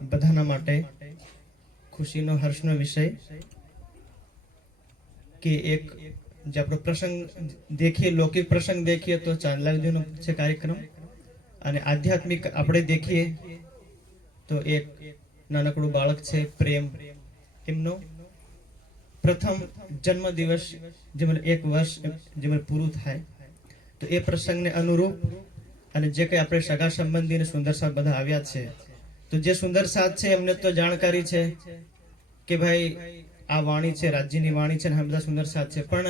બધાના માટે ખુશીનો હર્ષનો વિષય કે એક જે આપણો પ્રસંગ દેખીએ, લૌકિક પ્રસંગ દેખીએ તો ચાંદલા વિધિનો છે કાર્યક્રમ, અને આધ્યાત્મિક આપણે દેખીએ તો એક નાનકડું બાળક છે પ્રેમ, એમનો પ્રથમ જન્મ દિવસ જેમાં 1 વર્ષ જેમાં પૂરું થાય, તો એ પ્રસંગને અનુરૂપ અને જે કંઈ આપણે સગા સંબંધી અને સુંદર સાથ બધા આવ્યા છે, તો જે સુંદર સાથ છે એમને તો જાણકારી છે કે ભાઈ આ વાણી છે, રાજ્યની વાણી છે, અને બધા સુંદર સાથ છે, પણ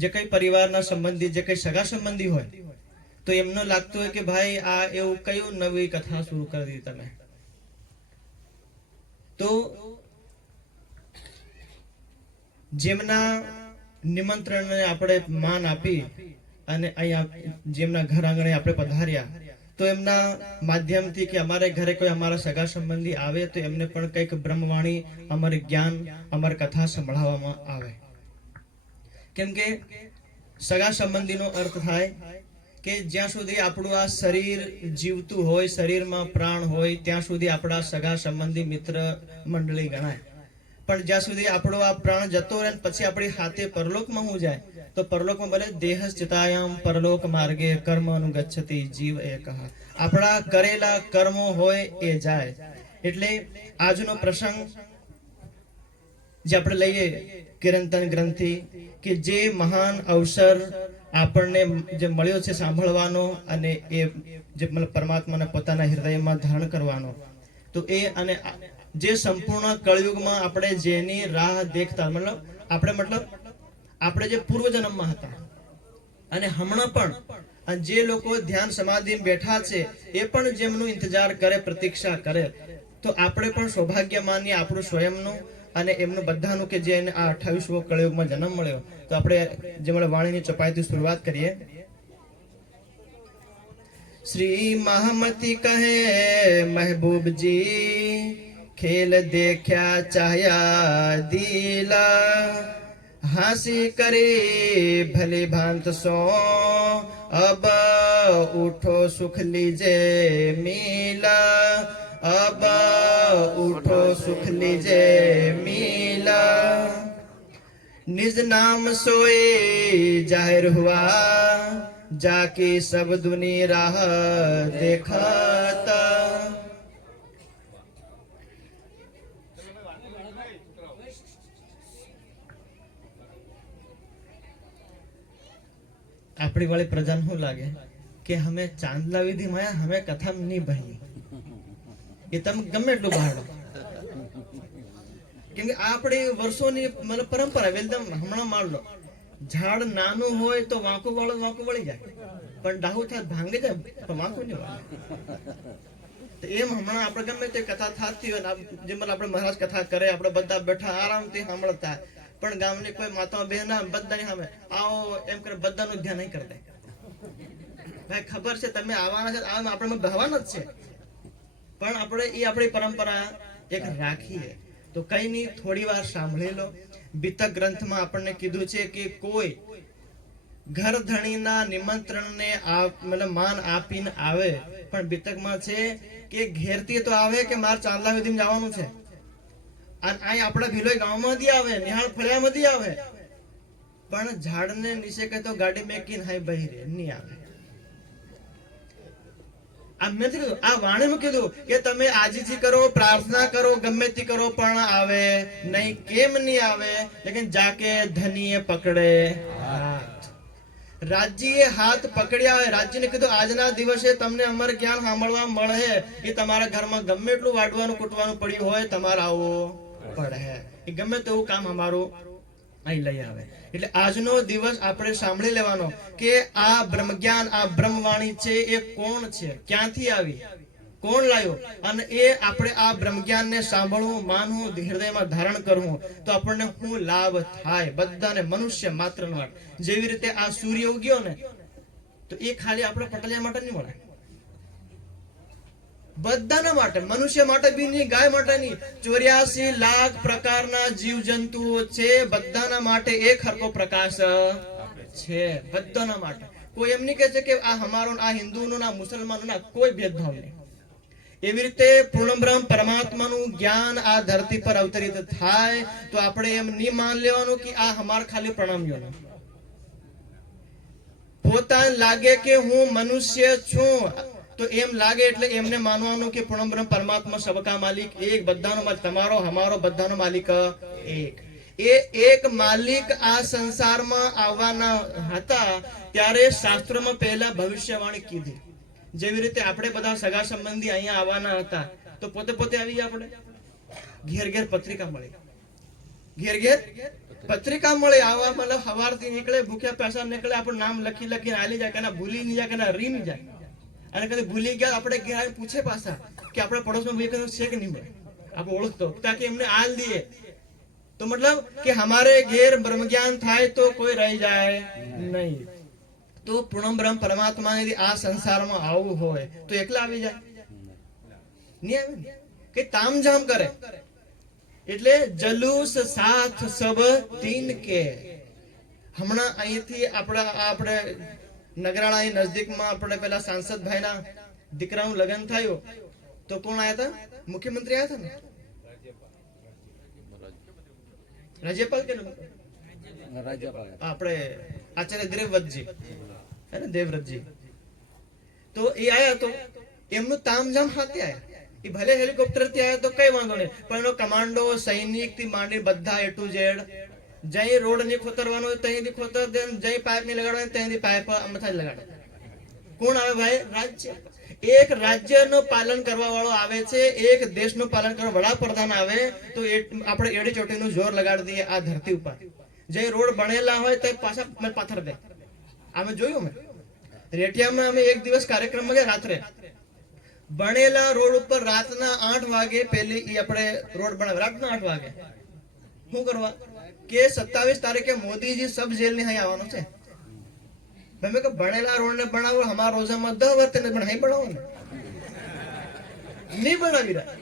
જે કઈ પરિવારના સંબંધી, જે કઈ સગા સંબંધી હોય તો એમને લાગતું હોય કે ભાઈ આ એવું કયું નવી કથા શરૂ કરી દીધી તમે. તો જેમના નિમંત્રણને આપણે માન આપી અને અહીંયા જેમના ઘર આંગણે આપણે પધાર્યા, તો એમના માધ્યમથી કે અમારે ઘરે કોઈ અમારા સગા સંબંધી આવે તો એમને પણ કંઈક બ્રહ્મવાણી, અમારે જ્ઞાન, અમારી કથા સંભળાવવામાં આવે. કેમ કે સગા સંબંધીનો અર્થ થાય કે જ્યાં સુધી આપણું આ શરીર જીવતું હોય, શરીરમાં પ્રાણ હોય, ત્યાં સુધી આપણા સગા સંબંધી મિત્ર મંડળી ગણાય. પણ જ્યાં સુધી આપણો આ પ્રાણ જતો રહે પછી આપણી હાથે પરલોકમાં હું જાય, તો પરલોકમાં બોલે દેહશ્ચિતાયામ પરલોક માર્ગે કર્મ અનુગચ્છતિ જીવ એકઃ. આપણા કરેલા કર્મો હોય એ જાય. એટલે આજનો પ્રસંગ જે આપણે લઈએ કિરંતન ગ્રંથિ, કે જે મહાન અવસર આપણને જે મળ્યો છે સાંભળવાનો અને એ જે પરમાત્માને પોતાના હૃદયમાં ધારણ કરવાનો, તો એ અને જે સંપૂર્ણ કળયુગમાં આપણે જેની રાહ દેખતા, આપણે જે પૂર્વ જન્મમાં હતા અને હમણાં પણ જે લોકો ધ્યાન સમાધિ બેઠા છે એ પણ જેમનું ઇંતજાર કરે, પ્રતીક્ષા કરે, તો આપણે પણ સૌભાગ્ય માનીએ આપણું સ્વયંનું અને એમનું બધાનું કે જે આ 28વો કળયુગમાં જન્મ મળ્યો. તો આપણે જે વાણીની ચપાઈથી શરૂઆત કરીએ. શ્રી મહામતી કહે મહેબૂબજી, ખેલ દેખ્યા ચાહ્યા દિલા, હાંસી કરી ભલી ભાંત સો, અબ ઉઠો સુખ લીજે મીલા, અબ ઉઠો સુખ લીજે મીલા. निज नाम सोए जाहिर हुआ, जाकी सब दुनी राह देखता. આપણી વાળી પ્રજાને શું લાગે કે અમે ચાંદલા વિધિ માં અમે કથા નહીં ભણી, એ તમે ગમે એટલું બહાડો, કેમ કે આપણી વર્ષોની પરંપરા. એકદમ હમણાં માન લો ઝાડ નાનું હોય તો વાંકું વળી જાય, પણ ડાહુ થાય ભાંગી જાય તો વાંકું નહીં વળે. તો એમ હમણાં આપણે ગમે તે કથા થતી હોય, જેમ આપણે મહારાજ કથા કરે, આપણે બધા બેઠા આરામથી સાંભળતા, પણ ગામની કોઈ માતા બહેન બધાની સામે આવો એમ કરે, બધાનું ધ્યાન નહીં કરતા. ભાઈ ખબર છે તમે આવવાના છે, આપણે બહવાના જ છે, પણ આપણે એ આપણી પરંપરા એક રાખીએ. તો કઈ નહીં, થોડી વાર સાંભળી લો. બીતક ગ્રંથમાં આપણને કીધું છે કે કોઈ ઘર ધણીના નિમંત્રણને માન આપીને આવે, પણ બીતકમાં છે કે ઘેરથી તો આવે કે મારે ચાંદલા વિધિમાં જવાનું છે, અને અહીં આપણા ભીલોય ગામમાંથી આવે, નિહાળ ફળિયામાંથી આવે, પણ ઝાડને નીચે કહે તો ગાડી મેકીને હાય બહી રે નહીં આવે. આ વાણીમાં કીધું કે તમે આજીજી કરો, પ્રાર્થના કરો, ગમે તે કરો, પણ આવે નહીં. કેમ નહીં આવે? લેકિન જાકે ધનીએ પકડે હાથ. રાજ્યએ હાથ પકડ્યા હોય, રાજ્યને કીધું આજના દિવસે તમને અમર જ્ઞાન સાંભળવા મળે, એ તમારા ઘરમાં ગમે એટલું વાડવાનું કૂટવાનું પડ્યું હોય, તમારે આવવું પડે. એ ગમે તેવું કામ અમારું અહીં લઈ આવે. એટલે આજનો દિવસ આપણે સાંભળી લેવાનો કે આ બ્રહ્મ જ્ઞાન, આ બ્રહ્મવાણી છે એ કોણ છે, ક્યાંથી આવી, કોણ લાવ્યો, અને એ આપણે આ બ્રહ્મ જ્ઞાનને સાંભળવું, માનવું, હૃદયમાં ધારણ કરવું, તો આપણને શું લાભ થાય બધાને, મનુષ્ય માત્ર નો. જેવી રીતે આ સૂર્ય ઉગ્યો ને, તો એ ખાલી આપણે પટલિયા માટે નહીં મળે, બધાના માટે, મનુષ્ય માટે બી નહીં, ગાય માટે નહીં, 84 લાખ પ્રકારના જીવ જંતુઓ છે, બધાના માટે એક હરકો પ્રકાશ છે, બધાના માટે. કોઈ એમ નહીં કહે છે કે આ અમારો, આ હિન્દુનો, ના મુસલમાનનો, ના કોઈ ભેદભાવ નહીં. એવી રીતે પૂર્ણ બ્રહ્મ પરમાત્માનું જ્ઞાન આ ધરતી પર અવતરિત થાય તો આપણે એમ નહીં માન લેવાનું કે આ અમાર ખાલી પ્રણામીઓનો. પોતાને લાગે કે હું મનુષ્ય છું તો એમ લાગે એટલે એમને માનવાનું કે પૂર્ણ બ્રહ્મ પરમાત્મા સબકા માલિક એક, બધાનો માલિક, તમારો હમારો બધાનો માલિક એક. એ એક માલિક આ સંસારમાં આવવાના હતા ત્યારે શાસ્ત્રોમાં પહેલા ભવિષ્યવાણી કીધી. જેવી રીતે આપણે બધા સગા સંબંધી અહીંયા આવવાના હતા તો પોતે પોતે આવી ગયા. આપણે ઘેર ઘેર પત્રિકા મળી, ઘેર ઘેર પત્રિકા મળે. આવા મતલબ સવારથી નીકળે, ભૂખ્યા પૈસા નીકળે, આપણું નામ લખી લખીને આલી જાય, કે ભૂલી નહીં જાય, કે રી નહીં જાય. અને કદી ભૂલી ગયા આપણે ઘેર પૂછે પાછા કે આપણે પડોશમાં ભાઈ કદું છે કે નહીં મળે, આપણે ઓળખતો તાકે એમને આલ દઈએ. તો મતલબ કે हमारे ઘેર બ્રહ્મ જ્ઞાન થાય તો કોઈ રહી જાય નહીં. તો પૂર્ણ બ્રહ્મ પરમાત્મા આ સંસારમાં આવવું હોય તો એકલા આવી જાય નહીં, આવે ને કે તામઝામ કરે. એટલે જલુસ સાથ સબ તીન કે. હમણાં અહીંથી આપણે નગરાળા નજદીકમાં આપણે પેલા સાંસદ ભાઈના દીકરાનું લગ્ન થયું તો કોણ આયા હતા? મુખ્યમંત્રી આયા હતા ને, રાજ્યપાલ કે આપણે આચાર્ય દેવવ્રતજી તો એ આયા તો એમનું તામઝામ હાથે આયા. એ ભલે હેલિકોપ્ટર થી આયા તો કઈ વાંધો નહીં, પણ એનો કમાન્ડો સૈનિક થી માંડી બધા A to Z. જઈ રોડ ની ખોતરવાનો ત્યાંથી ખોતર દે, જઈ પાઇપ ની લગાડવાની ત્યાંથી પાઇપ મથાઈ લગાડે. કોણ આવે ભાઈ? રાજ્ય. એક રાજ્યનું પાલન કરવા વાળો આવે છે, એક દેશનું પાલન કરવા વડાપ્રધાન આવે તો આપણે એડી ચોટીનું જોર લગાડી દઈએ આ ધરતી ઉપર. જે રોડ બનેલા હોય તે પાછા પાથર દે. અમે જોયું, મેં રેટિયામાં અમે એક દિવસ કાર્યક્રમમાં ગયા, રાત્રે બનેલા રોડ ઉપર રાતના 8 વાગે પેલી આપણે રોડ બનાવે. રાતના 8 વાગે શું કરવા કે 27 તારીખે મોદીજી સબ જેલ ની અહીં આવવાનો છે. તમે કે બનેલા રોડ ને બનાવો, हमारा रोजाમાં 10 વર્ષ ને બનાવી બનાવો ને नहीं बनावी रहा.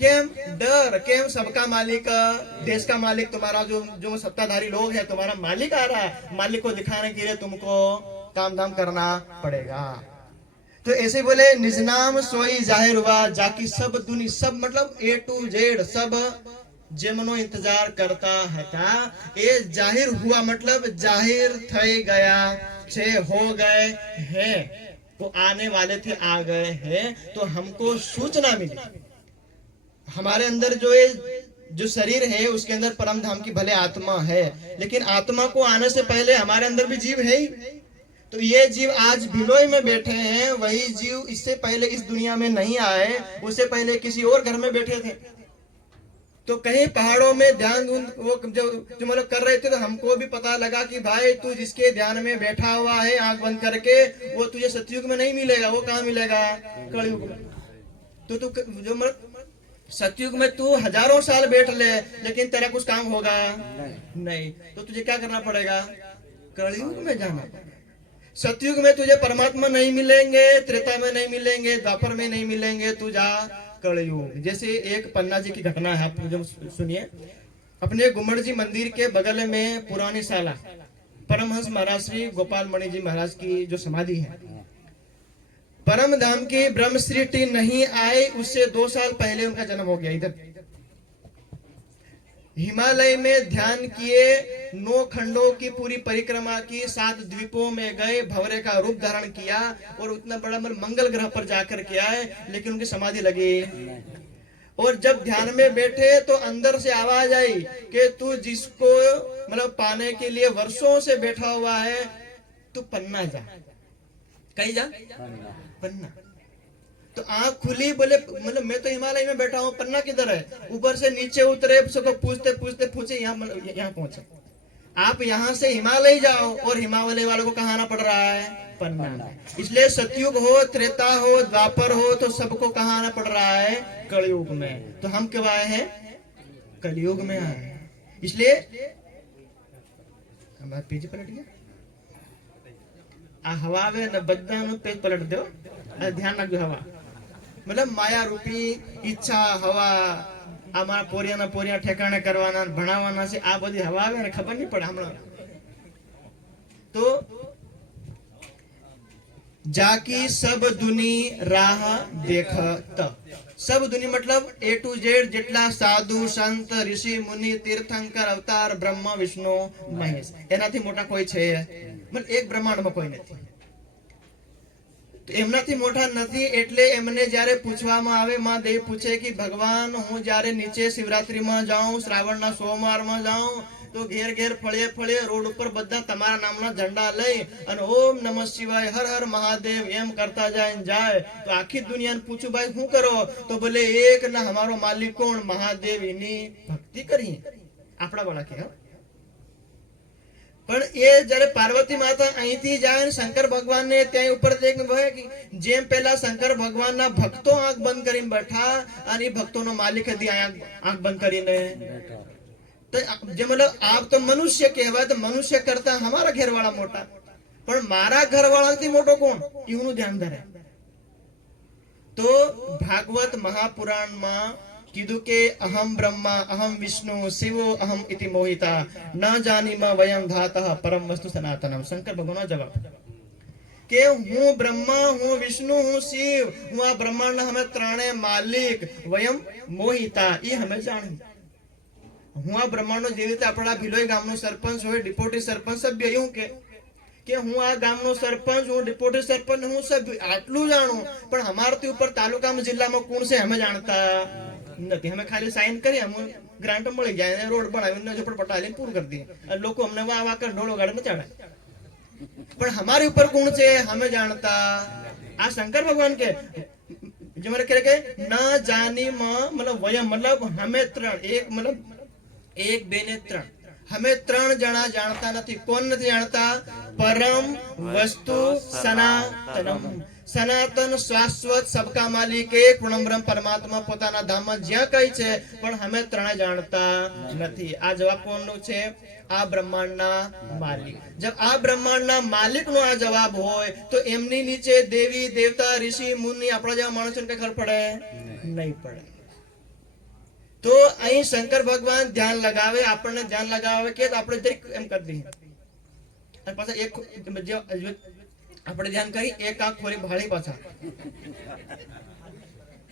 केम डर, केम सबका मालिक, देश का मालिक तुम्हारा जो सत्ताधारी लोग है तुम्हारा मालिक आ रहा है, मालिक को दिखाने के लिए तुमको काम धाम करना पड़ेगा. तो ऐसे बोले निज नाम सोई जाहिर हुआ जाकी सब दुनिया, सब मतलब A to Z सब જેમનો इंतजार करता હતા એ જાહેર હુઆ, मतलब जाहिर થઈ ગયા છે, हो गए हैं, वो आने वाले थे आ गए हैं. तो हमको सूचना मिली हमारे अंदर जो शरीर है उसके अंदर परम धाम की भले आत्मा है, लेकिन आत्मा को आने से पहले हमारे अंदर भी जीव है ही. तो ये जीव आज भिलोई में बैठे हैं, वही जीव इससे पहले इस दुनिया में नहीं आए, उससे पहले किसी और घर में बैठे थे. तो कहीं पहाड़ों में ध्यान वो जो मतलब कर रहे थे तो हमको भी पता लगा कि भाई तू जिसके ध्यान में बैठा हुआ है आंख बंद करके, वो तुझे सतयुग में नहीं मिलेगा. वो कहाँ मिलेगा? कलयुग में. तो तू जो सतयुग में तू हजारों साल बैठ ले, लेकिन तेरा कुछ काम होगा नहीं. तो तुझे क्या करना पड़ेगा? कलयुग में जाना. सतयुग में तुझे परमात्मा नहीं मिलेंगे, त्रेता में नहीं मिलेंगे, द्वापर में नहीं मिलेंगे, तू जा कलयुग. जैसे एक पन्ना जी की घटना है, आप जो सुनिए. अपने गुम्मट जी मंदिर के बगल में पुरानी साला परमहंस महाराज श्री गोपाल मणि जी महाराज की जो समाधि है, परम धाम की ब्रह्मश्री टी नहीं आए उससे 2 साल पहले उनका जन्म हो गया. इधर हिमालय में ध्यान किए, 9 खंडों की पूरी परिक्रमा की, 7 द्वीपों में गए, भंवरे का रूप धारण किया और उतना बड़ा मंगल ग्रह पर जाकर के आए, लेकिन उनकी समाधि लगी. और जब ध्यान में बैठे तो अंदर से आवाज आई कि तू जिसको मतलब पाने के लिए वर्षों से बैठा हुआ है, तू पन्ना जा. कहीं जा? पन्ना. तो आंख खुली, बोले मतलब मैं तो हिमालय में बैठा हूँ, पन्ना किधर है? ऊपर से नीचे उतरे, सबको पूछते पूछते पूछे यहाँ पहुंचे. आप यहाँ से हिमालय जाओ और हिमालय वालों को कहाँ आना पड़ रहा है? पन्ना. इसलिए सतयुग हो, त्रेता हो, द्वापर हो, तो सबको कहाँ आना पड़ रहा है? कलयुग में. तो हम क्यों आए हैं? कलयुग में आए. इसलिए हमारा पेज पलट गया. आ हवा में न बद्दा पेज पलट दो, ध्यान रखो. हवा मतलब माया रूपी ઈચ્છા, હવા, આમાં પોરિયા ઠેકાણે કરવાના, ભણાવવાના છે. આ બધી હવા આવે ને ખબર નહીં પડે હમણાં. તો जाकी सब दुनी राह देखत। सब दुनी मतलब ए टू जेड जेटला साधु संत ऋषि मुनि तीर्थंकर अवतार ब्रह्मा विष्णु महेश एनाथी मोटा कोई छे मतलब एक ब्रह्मांड में कोई नहीं। एमनाथी मोटा नहीं एटले एमने जारे पूछवामां आवे मां देवी पूछे कि भगवान हूँ जारे नीचे शिवरात्रि में जाऊं श्रावण ना सोमवार में जाऊं तो घेर घेर फळे फळे रोड पर बधा तमारा नामना झंडा लई अने ओम नमः शिवाय हर हर महादेव एम करता जाए तो आखी दुनिया ने पूछू भाई हूँ करो तो बोले एक ना हमारो मालिक कोण महादेव इनी भक्ति करी आपड़ा वाला के पण ए जरे पार्वती माता અહીંથી જાય ને શંકર ભગવાનને ત્યાં ઉપર દેખ ભય કે જેમ પહેલા શંકર ભગવાનના ભક્તો આંખ બંધ કરીને બેઠા અને એ ભક્તોનો માલિક હતી આંખ બંધ કરીને तो जे मतलब आप तो मनुष्य कहवाय तो मनुष्य करता हमारा घर वाला मोटा पण मारा घर वाला थी मोटो कोण एवनु ध्यान धरे। तो भागवत महापुराण में कीधु के अहम ब्रह्मा अहम विष्णु शिवो अहम इति मोहिता न जानीमा वयं धातः परम वस्तु सनातनम। शंकर भगवान जवाब के हूँ ब्रह्मा हूँ विष्णु हूँ शिव हूँ आ ब्रह्मांड हमें त्रणे मालिक वयम मोहिता ये हमें जानी हूँ आ ब्रह्मांड जेवी रीते आपड़ा भीलोई गामनो सरपंच होय डिप्टी सरपंच सभ्य एवं के हूँ आ गामनो सरपंच हूँ डिप्टी सरपंच हूँ सभ्य आटलू जाणू पण हमारे ऊपर तालुका में जिला में कोण से हमें जानता नहीं। हमें खाली साइन करी हम ग्रांट मिल जाए रोड बनावी झोपड़पट्टा पूर्ण कर दिए लोग हमने वाह वाह कर ढोलो गाड़े न चढ़ाए पण हमारे ऊपर कोण से हमें जानता। आ शंकर भगवान के जो मेरे कह के न जानी मतलब वयम मतलब हमें त्रण एक मतलब एक बे ने त्रण हमें त्रण जना जानता नहीं। कौन नहीं जानता परम वस्तु सनातनम सनातन शाश्वत सबका मालिक एक पूर्ण ब्रह्म परमात्मा पोताना धाम में ज्યાં કઈ છે પણ हमें ત્રણે जानता નથી। આ જવાબ કોણનો છે આ બ્રહ્માંડના માલિક। जब आ ब्रह्मांडना मालिक नो आ जवाब होय तो एमनी नीचे देवी देवता ऋषि मुनि आपड़ा जेवा माणसोने कई खबर पड़े नहीं पड़े। तो अहीं शंकर भगवान ध्यान लगावे आपने ध्यान लगावे के तो आपणे जरीक एम कर दी अने पाछा एक आपणे ध्यान करी एक आंख खोली भाળી पाछा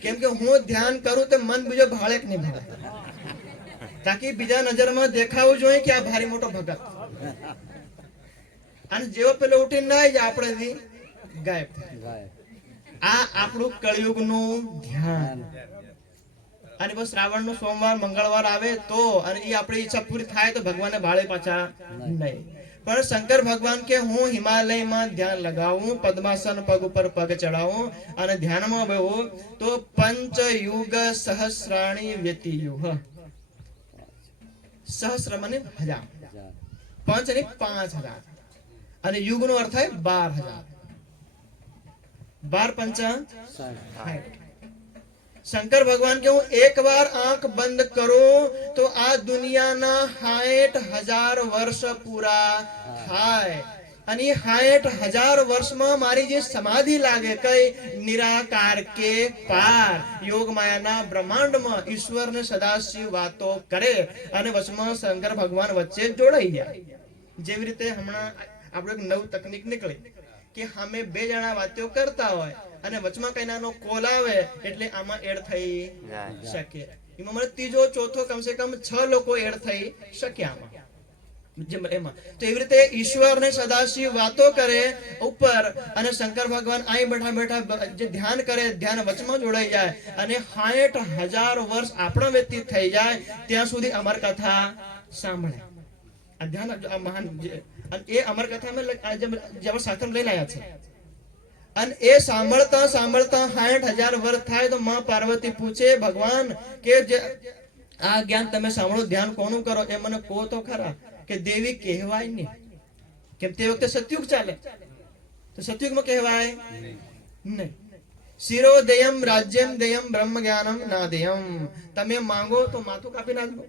केम के हूँ ध्यान करूं तो मन बीजो भाळे के नहीं भाळे ताकि बीजा नजर में देखावुं जोईए कि आ भारी मोटो भगत अने जेवो पेलो उठी ना ज आपणे थी गायब। आ आपणुं कलियुगनुं ध्यान અને બસ શ્રાવણ નો સોમવાર મંગળવાર આવે તો અને ઈ આપણી ઈચ્છા પૂરી થાય તો ભગવાનને ભાળે પાછા નહીં। પણ શંકર ભગવાન કે હું હિમાલયમાં ध्यान लगाऊं पद्मासन पग ऊपर पग चढ़ाऊं અને ધ્યાનમાં બેહું તો पंचयुग सहस्राणि व्यतियुह सहस्र माने 1000 पंच ने 5000 અને યુગ નો અર્થ થાય 12000 12 पंचा 60। शंकर भगवान के हूँ एक बार आंख बंद करो तो आ दुनिया ना 60,000 वर्ष पूरा थाय અને 60,000 वर्ष में मारी जे समाधि लागे कई निराकार के पार योग माया ना ब्रह्मांड में ईश्वर ने सदाशिव वातो करे અને વચમાં શંકર ભગવાન વચ્ચે જોડાઈ ગયા। જેવી રીતે હમણાં આપણે એક નવી તકનીક નીકળી કે અમે બે જણા વાતો કરતા હોય અને વચમાં કઈ નાનો કોલ આવે એટલે આમાં એડ થઈ શકે। એમાં મને ત્રીજો ચોથો કમ સે કમ 6 લોકો એડ થઈ શકે આમાં એમાં। તો એવી રીતે ઈશ્વર ને સદાશિવ વાતો કરે ઉપર અને શંકર ભગવાન અહીં બેઠા બેઠા જે ધ્યાન કરે ધ્યાન વચમાં જોડાઈ જાય અને 60,000 વર્ષ આપણા વ્યતીત થઈ જાય ત્યાં સુધી અમર કથા સાંભળે। આ ધ્યાન આ મહાન એ અમર કથા में जब शास्त्र લઈને આવ્યા છે અને એ સાંભળતા સાંભળતા 60,000 વર્ષ થાય તો માં પાર્વતી પૂછે ભગવાન કે જે આ જ્ઞાન તમે સાંભળો ધ્યાન કોનું કરો એ મને કહો તો ખરા કે દેવી કહેવાય નહીં કેમ તે વખતે સતયુગ ચાલે તો સતયુગમાં કહેવાય નહીં। શિરોદયમ રાજ્યમ દયમ બ્રહ્મ જ્ઞાનમ નાદયમ તમે માંગો તો માથું કાપી નાખો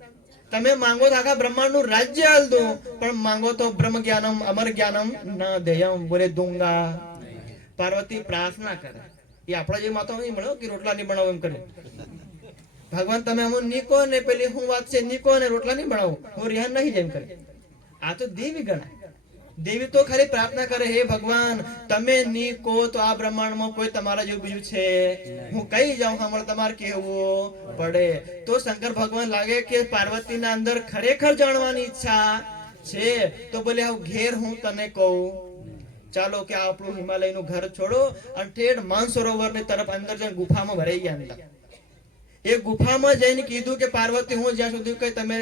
તમે માંગો તો આખા બ્રહ્માંડ નું રાજ્ય હાલ દો પણ માંગો તો બ્રહ્મ જ્ઞાનમ અમર જ્ઞાનમ નાદયમ બોલે दूंगा। पार्वती प्रार्थना करे ये आपड़ा जे माता नहीं મળ્યો કે રોટલા નહીં બનાવો એમ કરે ભગવાન તમે અમો નીકો ને પેલી હું વાત છે નીકો ને રોટલા નહીં બનાવો હું રિહાન નહીં જેમ કરે आ तो देवी गणाय દેવી તો ખાલી પ્રાર્થના કરે, હે ભગવાન તમે ની કહો તો આ બ્રહ્માંડમાં કોઈ તમારા જેવું બીજું છે, હું કઈ જાઉં, હમણાં તમારે કહેવું પડે. તો શંકર ભગવાન લાગે કે પાર્વતીના અંદર ખરેખર જાણવાની ઈચ્છા છે, તો બોલે આવ ઘેર હું તને કહું, ચાલો કે આપણું હિમાલયનું ઘર છોડો અને ઠેઠ માનસરોવરની તરફ અંદર જઈને ગુફામાં ભરાઈ ગયા અંદર. એ ગુફામાં જઈને કીધું કે પાર્વતી હું જ્યાં સુધી કઈ તમે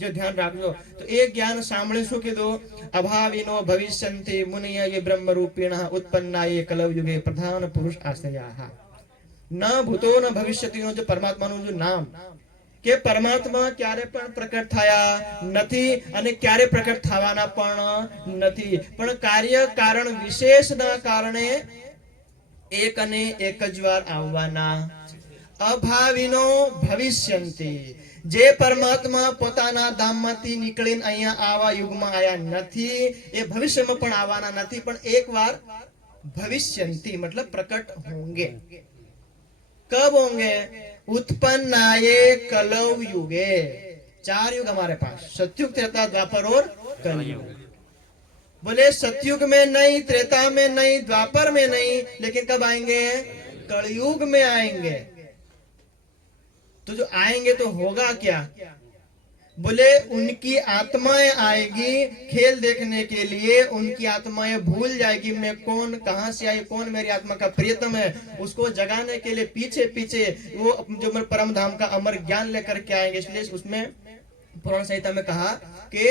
જે ધ્યાન રાખજો. તો એ જ્ઞાન સાંભળી શું કીધું, અભાવિનો ભવિષ્યંતિ મુનિય યે બ્રહ્મ રૂપિણઃ ઉત્પન્નાય કલયુગે પ્રધાન પુરુષ આશ્રયાઃ. ન ભૂતો ન ભવિષ્યતિનો જે પરમાત્માનું જે નામ, કે પરમાત્મા ક્યારે પણ પ્રકટ થયા નથી અને ક્યારે પ્રકટ થવાના પણ નથી, પણ કાર્ય કારણ વિશેષના કારણે એક અને એક જ વાર આવવાના. અભાવિનો ભવિષ્યંતિ, જે પરમાત્મા પોતાના ધામમાંથી નીકળીને અહીંયા આવા યુગમાં આયા નથી, એ ભવિષ્યમાં પણ આવવાના નથી, પણ એકવાર ભવિષ્યંતિ મતલબ પ્રकट होंगे. कब होंगे, उत्पन्नाये कलव युगे. 4 युग हमारे पास, सतयुग त्रेता द्वापर और कलयुग. बोले सतयुग में नहीं, त्रेता में नहीं, द्वापर में नहीं, लेकिन कब आएंगे, कलयुग में आएंगे. तो जो आएंगे तो होगा क्या, बोले उनकी आत्माएं आएगी खेल देखने के लिए, उनकी आत्माएं भूल जाएगी मैं कौन, कहां से आई, कौन मेरी आत्मा का प्रियतम है, उसको जगाने के लिए पीछे पीछे वो जो परम धाम का अमर ज्ञान लेकर के आएंगे. इसलिए उसमें पुराण संहिता में कहा कि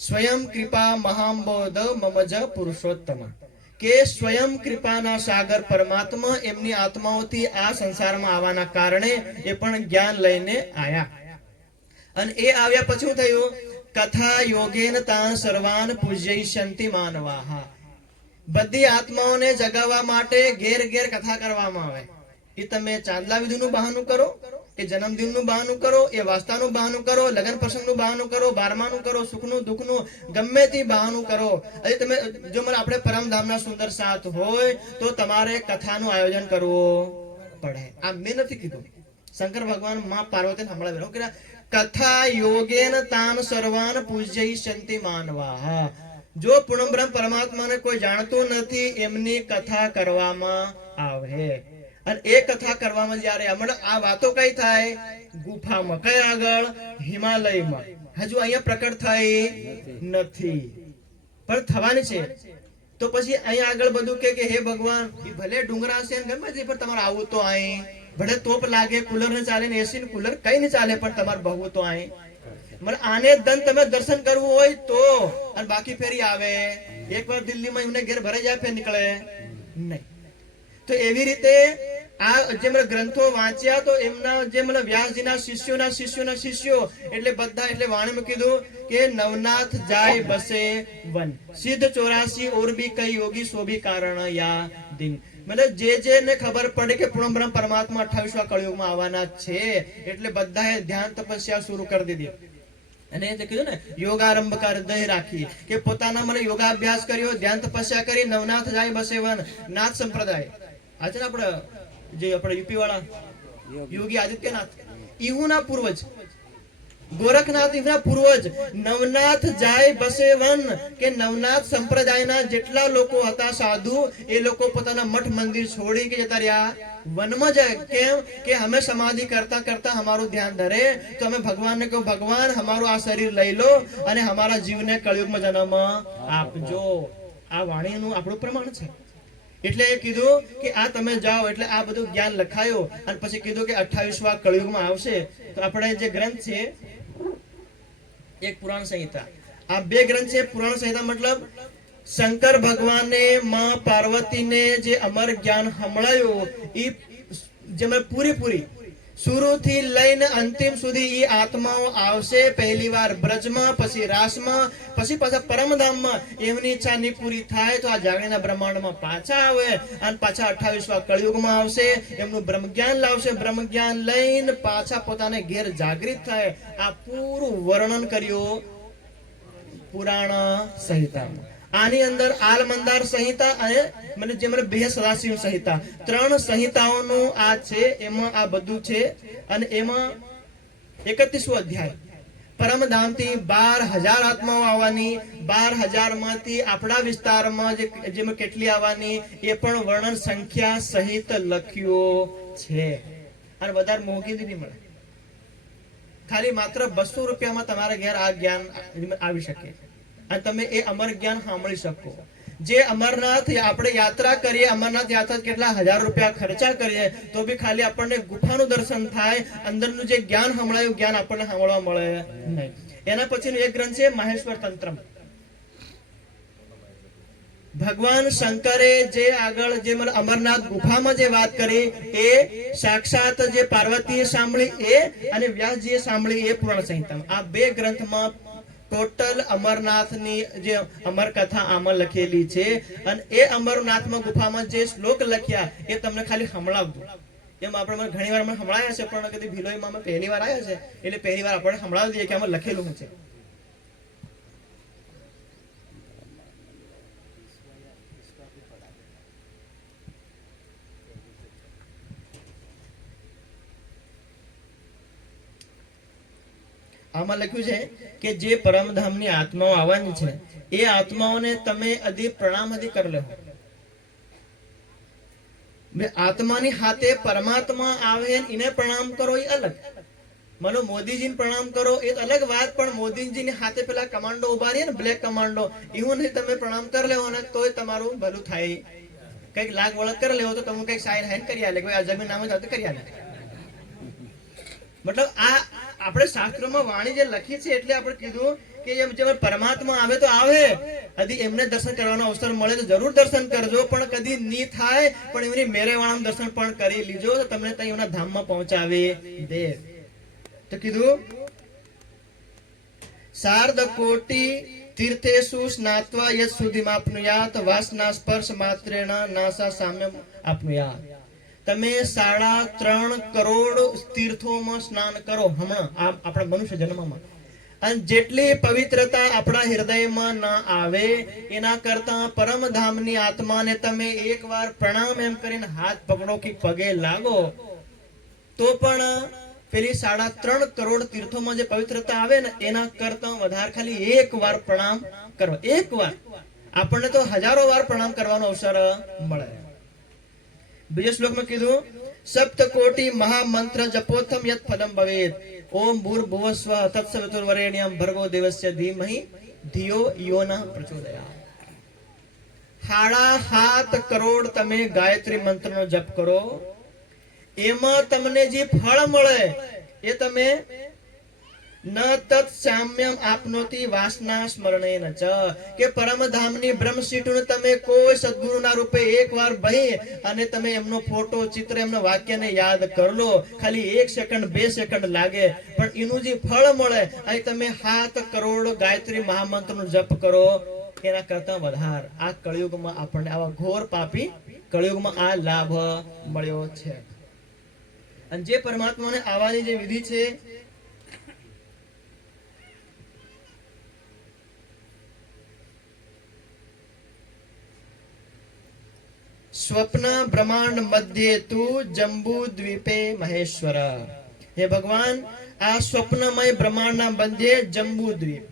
स्वयं कृपा महाम्बोध ममज पुरुषोत्तम, કે સ્વયં કૃપાના સાગર પરમાત્મા એમની આત્માઓથી આ સંસારમાં આવવાના કારણે એ પણ જ્ઞાન લઈને આયા. અને એ આવ્યા પછી શું થયું, કથા યોગેન તાન સર્વાન પૂજયિષ્યન્તિ માનવાહ. બધી આત્માઓને જગાવવા માટે ઘેર ઘેર કથા કરવામાં આવે. એ તમે ચાંદલા વિધિનું બહાનું કરો, એ જન્મદિનનું બહાનું કરો, એ વાસ્તાનું બહાનું કરો, લગ્ન પ્રસંગનું બહાનું કરો, બારમાનું કરો, સુખનું દુઃખનું ગમે તે બહાનું કરો. આજે તમે જો મને આપણે પરમધામના સુંદર સાથ હોય તો તમારે કથાનું આયોજન કરવું પડે. આ મેં નથી કીધું, શંકર ભગવાન માં પાર્વતીને સંભળાવેલું કે કથા યોગેન તાન સર્વાન પૂજયિષ્યન્તિ માનવાહ. જો પૂર્ણ બ્રહ્મ પરમાત્માને કોઈ જાણતું નથી એમની કથા કરવામાં આવે. અને એ કથા કરવામાં જ્યારે હમણાં આ વાતો કઈ થાય, ગુફામાં, કઈ આગળ, હિમાલયમાં. હજુ અહીંયા પ્રકટ થઈ નથી પણ થવાની છે. તો પછી અહીંયા આગળ બધું કે હે ભગવાન, એ ભલે ડુંગરા છે ગમે તે, પણ તમારે આવું તો અહીં ભલે તોપ લાગે, કુલર ને ચાલે ને એસી ને કુલર કઈ ને ચાલે, પણ તમારે બહુ તો અહીં મને આને દન તમે દર્શન કરવું હોય તો. અને બાકી ફેરી આવે એકવાર દિલ્હીમાં એમને ઘેર ભરાઈ જાય ફેર નીકળે નહીં. તો એવી રીતે આ જે મને ગ્રંથો વાંચ્યા તો એમના જે મને વ્યાસજીના શિષ્યો એટલે બધા, એટલે વાણીમાં કીધું કે નવનાથ જાય બસે વન, સિદ્ધ 84 और भी कई योगी सो भी कारण या दिन. मतलब જે ને ખબર પડે કે પૂર્ણ બ્રહ્મ પરમાત્મા 28મા કળયુગમાં આવવાના છે, એટલે બધાએ ધ્યાન તપસ્યા શરૂ કરી દીધી. અને એ કીધું ને યોગારંભ કરી દઈ રાખી કે પોતાના મને યોગાભ્યાસ કર્યો, ધ્યાન તપસ્યા કરી, નવનાથ જાય બસે વન. નાથ સંપ્રદાય આજે આપણે જે આપણે યુપી વાળા યોગી આદિત્યનાથ, ઈહુના પૂર્વજ ગોરખનાથ, ઈહુના પૂર્વજ નવનાથ જાય બસે વન, કે નવનાથ સંપ્રદાયના જેટલા લોકો હતા સાધુ, એ લોકો પોતાના મઠ મંદિર છોડી કે જતા રહ્યા વનમાં જાય. કેમ કે અમે સમાધિ કરતા કરતા અમારું ધ્યાન ધરે તો અમે ભગવાનને કહો, ભગવાન અમારું આ શરીર લઈ લો અને અમારા જીવને કળયુગમાં જન્મ આપજો. આ વાણીનું આપણું પ્રમાણ છે. એટલે કીધું કે આ તમે જાઓ, એટલે આ બધું જ્ઞાન લખાયો. અને પછી કીધું કે 28મા કળયુગમાં આવશે. તો આપણે જે ગ્રંથ છે એક પુરાણ સંહિતા, આ બે ગ્રંથ છે. પુરાણ સંહિતા મતલબ શંકર ભગવાને માં પાર્વતીને જે અમર જ્ઞાન સંભળાયું, એ જેમાં પૂરી શુરુથી લઈને અંતિમ સુધી એ આત્માઓ આવશે. પહેલી વાર બ્રજમાં, પછી રાસમાં, પછી પાછા પરમધામમાં. એમની ઈચ્છા ની પૂરી થાય તો આ જાગણીના બ્રહ્માંડમાં પાછા આવે અને પાછા 28મા કળયુગમાં આવશે. એમનું બ્રહ્મ જ્ઞાન લાવશે. બ્રહ્મ જ્ઞાન લઈને પાછા પોતાને ઘેર જાગૃત થાય. આ પૂરું વર્ણન કર્યું પુરાણ સંહિતામાં. આની અંદર આલ મંદાર સંહિતા અને મને જે મને બે સદાશિવ સંહિતા, 3 સંહિતાઓનું આ છે. એમાં આ બધું છે. અને એમાં 31મો અધ્યાય પરમધામથી 12,000 આત્માઓ આવવાની, 12,000 માંથી આપણા વિસ્તારમાં જેમાં કેટલી આવવાની એ પણ વર્ણન સંખ્યા સહિત લખ્યું છે. અને વધારે મોંઘી નહીં મળે, ખાલી માત્ર 200 રૂપિયામાં તમારા ઘેર આ જ્ઞાન આવી શકે અને તમે એ અમર જ્ઞાન સાંભળી શકો. જે અમરનાથ આપણે યાત્રા કરીએ, અમરનાથ યાત્રા કેટલા 1000 રૂપિયા ખર્ચા કરીએ તો બી ખાલી આપણને ગુફાનું દર્શન થાય, અંદરનું જે જ્ઞાન સાંભળાયું જ્ઞાન આપણને સાંભળવા મળે નહીં. એના પછીનો એક ગ્રંથ છે માહેશ્વર તંત્રમ. ભગવાન શંકરે જે આગળ જે અમરનાથ ગુફામાં જે વાત કરી એ સાક્ષાત જે પાર્વતીએ સાંભળી એ અને વ્યાસજીએ સાંભળી એ પુરાણ સંહિતા. આ બે ગ્રંથમાં ટોટલ અમરનાથની જે અમર કથા આમાં લખેલી છે. અને એ અમરનાથમાં ગુફામાં જે શ્લોક લખ્યા એ તમને ખાલી સંભળાવજો. એમ આપણે ઘણી વાર સંભળાયા છે પણ કદી ભીલોઈમાં અમે પહેલી વાર આવ્યા છે એટલે પહેલી વાર આપણે સંભળાવી દઈએ કે આમાં લખેલું છે. આમાં લખ્યું છે કે જે પરમધામની આત્માઓ આવવાની છે એ આત્માઓને તમે અધિ પ્રણામ અધિ કરી લો. આત્માની હાથે પરમાત્મા આવે એને પ્રણામ કરો એ અલગ. માનો મોદીજીને પ્રણામ કરો એ અલગ વાત, પણ મોદીજીની હાથે પેલા કમાન્ડો ઉભા રહે ને બ્લેક કમાન્ડો એવું નહીં તમે પ્રણામ કરી લેવો ને તોય તમારું ભલું થાય. કઈક લાગ વળગ કરી લેવો તો તમે કઈક સાઈન હેન કરી આલે, કોઈ આ જમીન નામે સાથે કરી આલે. મતલબ આ આપણે શાસ્ત્રોમાં વાણી જે લખી છે એટલે આપણે કીધું કે જે પરમાત્મા આવે તો આવે, કદી એમને દર્શન કરવાનો અવસર મળે તો જરૂર દર્શન કરજો, પણ કદી ની થાય પણ એમની મેરેવાળાનું દર્શન પણ કરી લીજો તો તમને ત્યાં એમના ધામમાં પહોંચાવી દે. તો કીધું શારદ કોટી તીર્થેષુ સ્નાત્વા યત સુધીમાપ્નુયાત વાસના સ્પર્શ માત્રેણ નાસા સામ્યમ આપનુયાત. તમે 3.5 કરોડ તીર્થોમાં સ્નાન કરો હમણાં આપણા મનુષ્ય જન્મમાં, અને જેટલી પવિત્રતા આપણા હૃદયમાં ના આવે એના કરતા પરમધામની આત્માને તમે એકવાર પ્રણામ એમ કરીને હાથ પકડો કે પગે લાગો તો પણ પેલી 3.5 કરોડ તીર્થોમાં જે પવિત્રતા આવે ને એના કરતા વધારે ખાલી એકવાર પ્રણામ કરવા. એકવાર આપણને તો હજારો વાર પ્રણામ કરવાનો અવસર મળે. બીજા શ્લોકમાં કીધું સપ્તકોટી મહામંત્ર જપોથમ યત ફલમ ભવેત ઓમ ભૂર્ભુવસ્વ તત્સવિતુર્વરેણ્યમ ભર્ગો દેવસ્ય ધીમહિ ધિયો યો ન પ્રચોદયાત. 7.5 કરોડ તમે ગાયત્રી મંત્રનો જપ કરો, એમાં તમને જે ફળ મળે એ તમે ન તત સામ્યમ આપનોતી વાસના સ્મરણેન ચ, કે પરમધામની બ્રહ્મસીટુને તમે કોઈ સદગુરુના રૂપે એકવાર બહી અને તમે એમનો ફોટો ચિત્ર એમના વાક્યને યાદ કરી લો, ખાલી 1 સેકન્ડ 2 સેકન્ડ લાગે પણ એનું જે ફળ મળે અહીં તમે 7 કરોડ ગાયત્રી મહામંત્રનો જપ કરો એના કરતા વધાર આ કળિયુગમાં આપણને આવા ઘોર પાપી કળિયુગમાં આ લાભ મળ્યો છે. અને જે પરમાત્માને આવવાની જે વિધિ છે સ્વપ્ન બ્રહ્માંડ મધ્યે તું જંબુ દ્વીપે મહેશ્વર. હે ભગવાન આ સ્વપ્નમય બ્રહ્માંડના મધ્યે જંબુ દ્વીપ,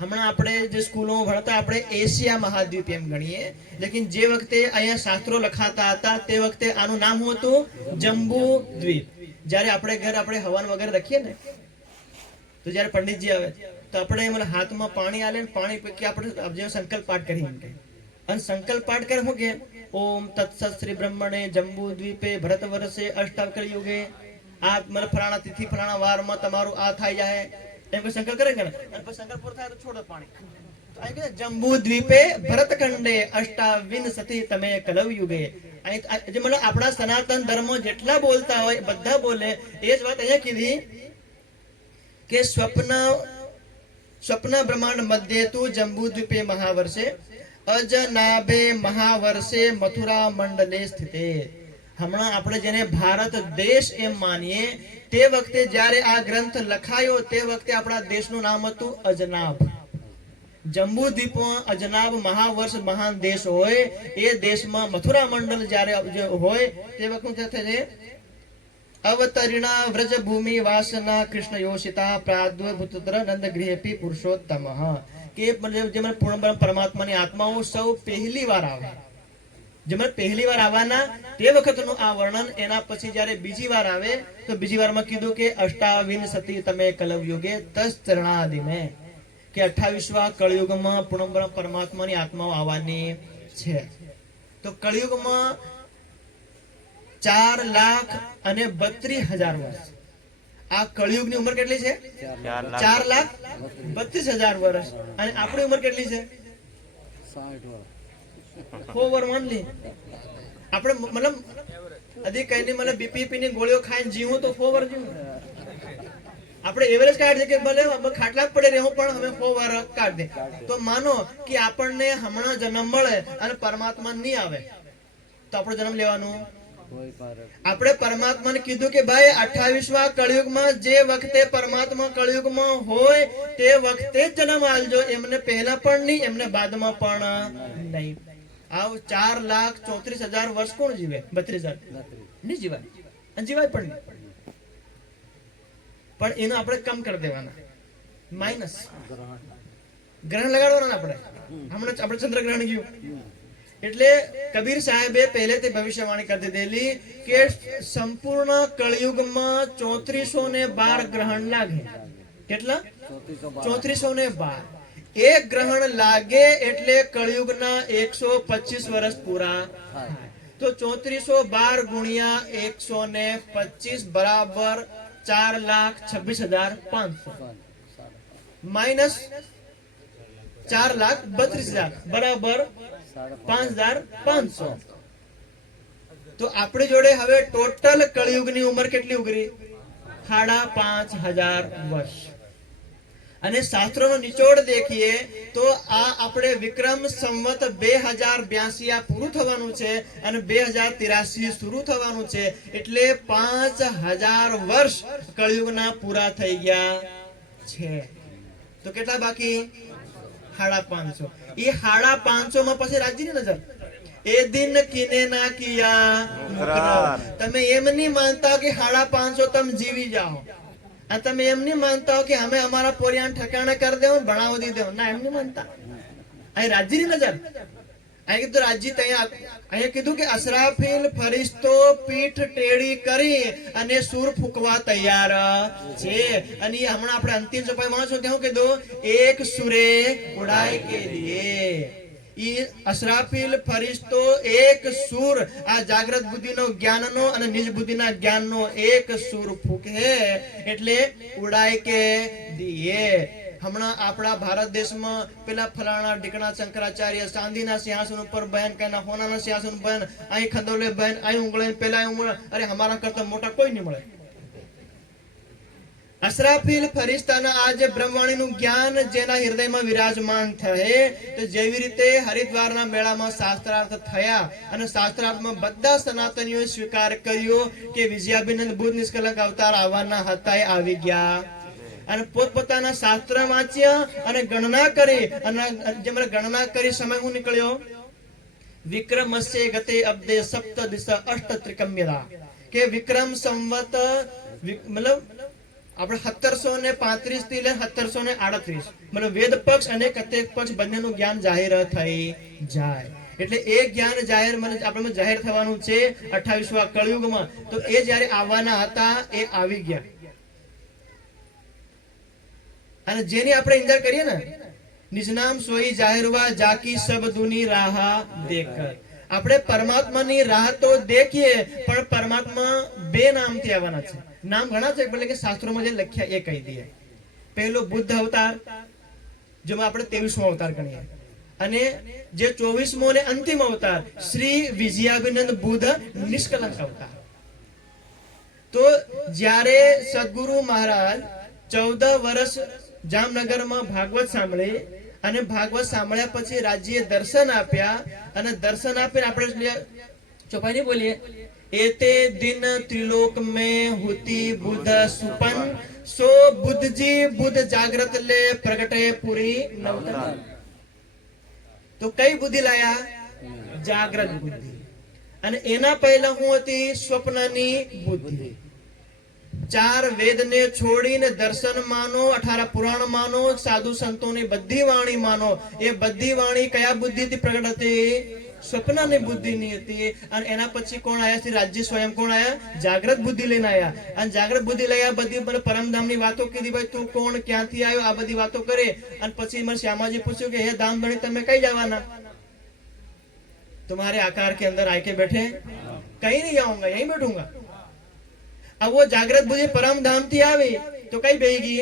હમણાં આપણે જે સ્કૂલોમાં ભણતા આપણે એશિયા મહાદ્વીપ એમ ગણીએ, લેકિન જે વખતે અહીંયા શાસ્ત્રો લખાતા હતા તે વખતે આનું નામ હતું જંબુ દ્વીપ. જ્યારે આપણે ઘર આપણે હવન વગેરે રાખીએ ને તો જ્યારે પંડિતજી આવે તો આપણે એમને હાથમાં પાણી આલે, પાણી પૈકી આપણે સંકલ્પ પાઠ કરી અને સંકલ્પ પાઠ કરે શું કે ઓમ તત્સત શ્રી બ્રહ્મણે જંબુ દ્વીપે ભરત વર્ષે અષ્ટાવકર યુગે આ મને ફલાણા તિથિ ફલાણા વારમાં તમારું આ થાય જાય એમ કે સંકલ્પ કરે ને, અને પછી સંકલ્પ પૂરો થાય તો છોડો પાણી. તો આ કે જંબુ દ્વીપે ભરતખંડે અષ્ટાવિંશતિ તમે કલવ યુગે. જે મને આપણા સનાતન ધર્મ જેટલા બોલતા હોય બધા બોલે એ જ વાત અહીંયા કીધી કે સ્વપ્ન બ્રહ્માંડ મધ્યે તું જંબુ દ્વીપે મહાવર્ષે અજનાભે મહાવર્ષે મથુરા મંડલે સ્થિતે. હમણાં આપણે જેને ભારત દેશ એમ માનીએ તે વખતે જ્યારે આ ગ્રંથ લખાયો તે વખતે આપણા દેશનું નામ હતું અજનાભ. જંબુ દ્વીપમાં અજનાભ મહાવર્ષ મહાન દેશ હોય એ દેશમાં મથુરા મંડળ જ્યારે હોય તે વખતે અવતરિણા વ્રજભૂમિ વાસના કૃષ્ણ યોષિતા પ્રાદુર્ભૂતત્ર નંદ ગૃહેપી પુરુષોત્તમ કે જેમાં પૂર્ણ પરમાત્માની આત્માઓ સૌ પહેલી વાર આવે, જેમાં પહેલી વાર આવવાના તે વખતનું આ વર્ણન. એના પછી જ્યારે બીજી વાર આવે તો બીજી વારમાં કીધું કે અષ્ટાવિંશતિ તમે કલયુગે તસ્તરણાદિમે, કે 28વા કળયુગમાં પૂર્ણ પરમાત્માની આત્માઓ આવવાની છે. તો કળયુગમાં 4,32,000 વર્ષ. આ કળયુગની ઉંમર કેટલી છે? 4,32,000 વર્ષ. અને આપણી ઉંમર કેટલી છે? 60 વર્ષ. 100 વર્ષ માનલી આપણે, મતલબ અધી કઈ નહીં, મતલબ બીપીપી ની ગોળીઓ ખાઈને જીવું તો 100 વર્ષ જીવું. આપણે એવરેજ કાઢ દે કે ભલે ખાટલા જ પડે રહેવું પણ અમે 100 વર્ષ કાઢ દે. તો માનો કે આપણને હમણાં જન્મ મળે અને પરમાત્મા નહીં આવે તો આપણો જન્મ લેવાનું. આપણે પરમાત્માને કીધું કે ભાઈ 28મા કળયુગમાં જે વખતે પરમાત્મા કળયુગમાં હોય તે વખતે જ જન્મ આલજો, એમને પહેલા પણ નહીં એમને બાદમાં પણ નહીં. આવ 4,34,000 વર્ષ કોણ જીવે? 32,000 નહીં જીવાય, અને જીવાય પણ નહીં. પણ એનો આપણે કમ કરી દેવાના, માઇનસ ગ્રહણ લગાડવાના. આપણે હમણાં આપણે ચંદ્રગ્રહણ ગયું એટલે કબીર સાહેબે પહેલેથી ભવિષ્યવાણી કરી દીધેલી કે સંપૂર્ણ કળયુગમાં 3412 ગ્રહણ લાગે. કેટલા? 3412. એક ગ્રહણ લાગે એટલે કળયુગના 125 વર્ષ પૂરા થાય. તો 3412 ગુણ્યા 125 બરાબર 4,26,500 માઇનસ 4,32,000 બરાબર 5,500. તો આપણી જોડે હવે ટોટલ કળયુગની ઉંમર કેટલી ઉગરી? 5,500 વર્ષ. અને શાસ્ત્રોનો નિચોડ દેખીએ તો આ આપણે વિક્રમ સંવત 2082 આ પૂરું થવાનું છે અને 2083 શરૂ થવાનું છે. એટલે 5,000 વર્ષ કળયુગના પૂરા થઈ ગયા છે. તો કેટલા બાકી? 550. એ 550 માં પછી રાજ્યની નજર એ દિન કિને ના કિયા મુકરાર. તમે એમ નહીં માનતા કે 550 તમે જીવી જાઓ, અને તમે એમ નહીં માનતા હો કે અમે અમારા પોરિયાન ઠકાણે કરી દેવું, ભણાવી દીધું. ના, એમ નહીં માનતા. અહીં રાજ્યની નજર. અહીં કીધું રાજ્ય અહીંયા કીધું કે અસરાફીલ ફરિશ્તો પીઠ ટેડી કરી અને સૂર ફૂંકવા તૈયાર છે. અને હમણાં આપણે અંતિમ સફાઈ વાંચો ત્યાં કીધું એક સુરે ઉડાઈ કે દિયે. અસરાફીલ ફરિશ્તો એક સૂર, આ જાગ્રત બુદ્ધિનો જ્ઞાનનો અને નિજ બુદ્ધિના જ્ઞાનનો એક સૂર ફૂંકે એટલે ઉડાય કે દિયે. હમણાં આપણા ભારત દેશમાં પેલા ફલાણા ઢીકણા શંકરાચાર્ય ચાંદીના સિંહાસન ઉપર બહેન, કઈના હોનાના સિંહાસન બહેન, અહીં ખંડોલે બહેન, અહીં ઉંગળે, પેલા ઉંગળે. અરે અમારા કરતા મોટા કોઈ નહીં મળે. અસરાફીલ ફરિશ્તાના આ જે બ્રહ્મવાણીનું જ્ઞાન જેના હૃદયમાં વિરાજમાન થયે, તો જેવી રીતે હરિદ્વારના મેળામાં શાસ્ત્રાર્થ થયા અને શાસ્ત્રાર્થમાં બધા સનાતનીઓએ સ્વીકાર કર્યો કે વિજયાભિનંદ બુદ્ધ નિષ્કલંક અવતાર આવવાના હતા, એ આવી ગયા. અને પોતપોતાના શાસ્ત્ર વાંચ્યા અને ગણના કરી. અને જેમણે ગણના કરી સમય હું નીકળ્યો વિક્રમસ્ય ગતે અબ્દે સપ્ત દિશ અષ્ટ ત્રિકમ્યદા, કે વિક્રમ સંવત મતલબ આપણે 1735 થી લઈને 1738 મતલબ વેદ પક્ષ અને કતેક પક્ષ બંનેનું જ્ઞાન જાહેર થઈ જાય. એટલે એ જ્ઞાન જાહેર આપણે જાહેર થવાનું છે 28મા કળયુગમાં. તો એ જ્યારે આવવાના હતા એ આવી ગયા. અને જેની આપણે ઇન્દર કરીએ ને, નિજનામ સોઈ જાહેરવા જાકી સબ દુની રાહ દેખ. આપણે પરમાત્માની રાહ તો દેખીએ પણ પરમાત્મા બે નામથી આવવાના છે. નામ ઘણા છે એટલે કે શાસ્ત્રોમાં જે લખ્યા એ કહી દઈએ. પહેલો બુદ્ધ અવતાર, જેમાં આપણે 23મો અવતાર ગણીએ, અને જે 24મો અને અંતિમ અવતાર શ્રી વિજયાભિનંદ બુદ્ધ નિષ્કલંક અવતાર. તો જ્યારે સદગુરુ મહારાજ 14 વર્ષ જામનગરમાં ભાગવત સાંભળી અને ભાગવત સાંભળ્યા પછી રાજ્યએ દર્શન આપ્યા. અને દર્શન આપીને આપણે ચોપાઈ નહીં બોલીએ, एते दिन त्रिलोक में होती बुध सुपन सो बुद्ध जी बुद्ध जागृत ले प्रगटे पूरी नवतन. तो कई बुद्धि लाया? जागृत बुद्धि. અને એના પહેલા હું હતી સ્વપ્નની બુદ્ધિ. ચાર વેદને છોડીને દર્શન માનો, 18 પુરાણ માનો, સાધુ સંતોની બધી વાણી માનો. એ બધી વાણી કયા બુદ્ધિથી પ્રગટ હતી? સ્વપ્નની બુદ્ધિની હતી. અને એના પછી કોણ આયા? શ્રી રાજ્ય સ્વયં કોણ આયા? જાગ્રત બુદ્ધિ લઈને આયા. અને જાગ્રત બુદ્ધિ લઈ આ બધી પરમધામની વાતો કીધી. ભાઈ તું કોણ, ક્યાંથી આવ્યો, આ બધી વાતો કરે. અને પછી મને શ્યામાજી પૂછ્યું કે હે धाम बने તમે કઈ જવાના? तुम्हारे आकार के अंदर आके बैठे, कहीं नहीं जाऊंगा, यहीं बैठूंगा. अब वो जागृत बुद्धि परम धाम थी आवे तो कई बेगी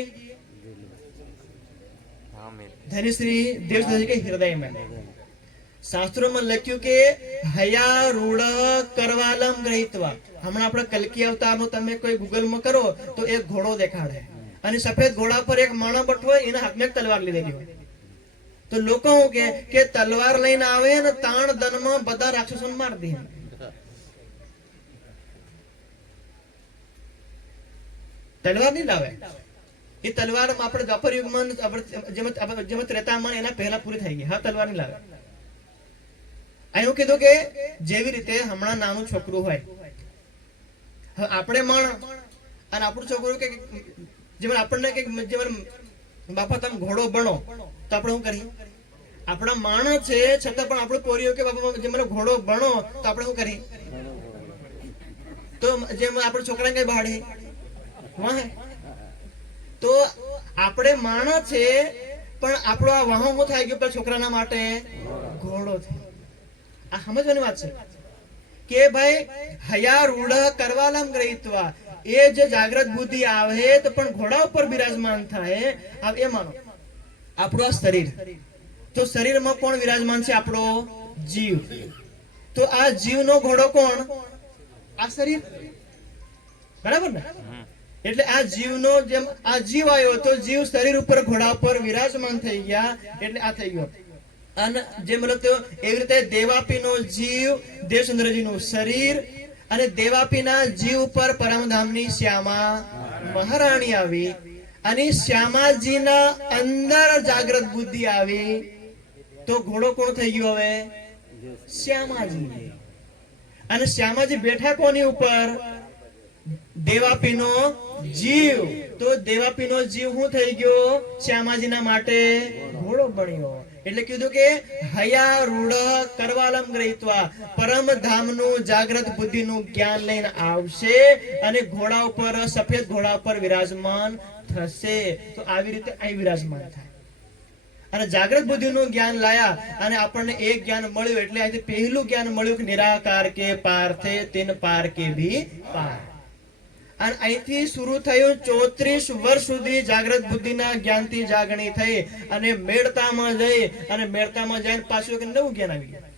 धनिश्री देवदास के हृदय में. शास्त्रों में लख्યું કે હયા રૂઢ કરવાલમ ગ્રહિતવા. હમણાં આપણે કલ્કી અવતારનો તમે કોઈ ગૂગલમાં કરો તો એક ઘોડો દેખાડે અને સફેદ ઘોડા પર એક માણસ બેઠો હોય, એના હાથમાં તલવાર લીધેલી હોય. તો લોકો શું કે તલવાર લઈને આવે ને તાણ દનમાં બધા રાક્ષસોને મારી દે. તલવાર નહીં લાવે. એ તલવાર આપણે દ્વાપર યુગમાં જેમ ત્રેતામાં એના પહેલા પૂરી થઈ ગઈ. હા, તલવાર નહીં લાવે. એવું કીધું કે જેવી રીતે હમણાં નાનું છોકરું હોય, આપણે માણ અને આપણું છોકરું કે જેમ આપણને કે જેમ બાપા તમે ઘોડો બનો તો આપણે શું કરીએ? આપણા માણસ છે છતાં પણ આપણું પોરીઓ કે બાપા જે મને ઘોડો બનો તો આપણે શું કરીએ? તો જેમ આપણે છોકરાને કઈ બહાડે વાહે. તો આપણે માણસ છે પણ આપણો આ વાહન શું થાય ગયો? છોકરાના માટે ઘોડો છે. આ સમજવાની વાત છે કે ભાઈ હયા રૂઢ કરવાલમ ગ્રહિતવા. એ જે જાગ્રત બુદ્ધિ આવે તો પણ ઘોડા ઉપર બિરાજમાન થાય. એ માનો આપણું આ શરીર, તો શરીરમાં કોણ વિરાજમાન છે? આપણો જીવ. તો આ જીવનો ઘોડો કોણ? આ શરીર, બરાબર ને? એટલે આ જીવનો જેમ આ જીવ આવ્યો તો જીવ શરીર ઉપર ઘોડા ઉપર વિરાજમાન થઈ ગયા. એટલે આ થઈ ગયો. અને જે મતલબ એવી રીતે દેવાપીનો જીવ, દેવસુંદરજીનું શરીર, અને દેવાપીના જીવ પર પરમધામની શ્યામા મહારાણી આવી. અને શ્યામાજીના અંદર જાગ્રત બુદ્ધિ આવી તો ઘોડો કોણ થઈ ગયો? હવે શ્યામાજી. અને શ્યામાજી બેઠા કોની ઉપર? દેવાપીનો જીવ. તો દેવાપીનો જીવ શું થઈ ગયો? શ્યામાજીના માટે ઘોડો બન્યો. એટલે કીધું કે હયા રૂઢ કરવાલમ ગ્રહિતવા. પરમ ધામનું જાગ્રત બુદ્ધિનું જ્ઞાન લઈને આવશે અને ઘોડા ઉપર, સફેદ ઘોડા ઉપર વિરાજમાન થશે. તો આવી રીતે અહીં વિરાજમાન થાય. અને જાગ્રત બુદ્ધિનું જ્ઞાન લાયા અને આપણને એક જ્ઞાન મળ્યું. એટલે અહીંથી પહેલું જ્ઞાન મળ્યું કે નિરાકાર કે પાર થે તિન પાર કે ભી પાર. અને અહીંથી શરૂ થયું 34 વર્ષ સુધી જાગ્રત બુદ્ધિના જ્ઞાનથી જાગણી થઈ અને મેળતામાં જઈ અને મેળતામાં જઈને પાછું એક નવું જ્ઞાન આવી ગયું.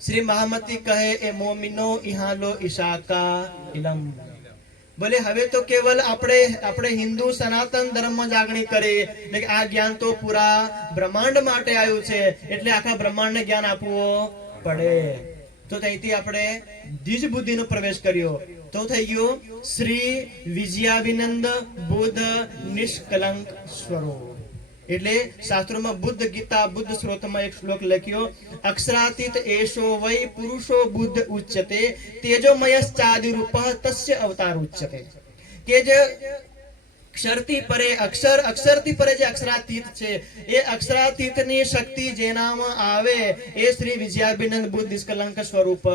શ્રી મહામતી કહે એ મોમિનો ઇહાલો ઈશાકા ઇલમ. ભલે હવે તો કેવલ આપણે હિન્દુ સનાતન ધર્મમાં જાગણી કરી, એટલે આ જ્ઞાન તો પૂરા બ્રહ્માંડ માટે આવ્યું છે, એટલે આખા બ્રહ્માંડને જ્ઞાન આપવું પડે. તો ત્યાંથી આપણે દ્વિજ બુદ્ધિનો પ્રવેશ કર્યો. તો થઈ ગયું શ્રી વિજયાભિનંદ બુદ્ધ નિષ્કલંક સ્વરૂપ. એટલે શાસ્ત્રોમાં બુદ્ધ ગીતા બુદ્ધ સ્ત્રોતમાં એક શ્લોક લખ્યો, અક્ષરાતીત એશો વૈ પુરુષો બુદ્ધ ઉચ્યતે તેજોમયશ્ચાદિ રૂપઃ તસ્ય અવતાર ઉચ્યતે. કે જે અક્ષરથી પરે અક્ષરથી પરે જે અક્ષરાતીત છે, એ અક્ષરાતીતની શક્તિ જેનામાં આવે એ શ્રી વિજયાભિનંદ બુદ્ધ નિષ્કલંક સ્વરૂપ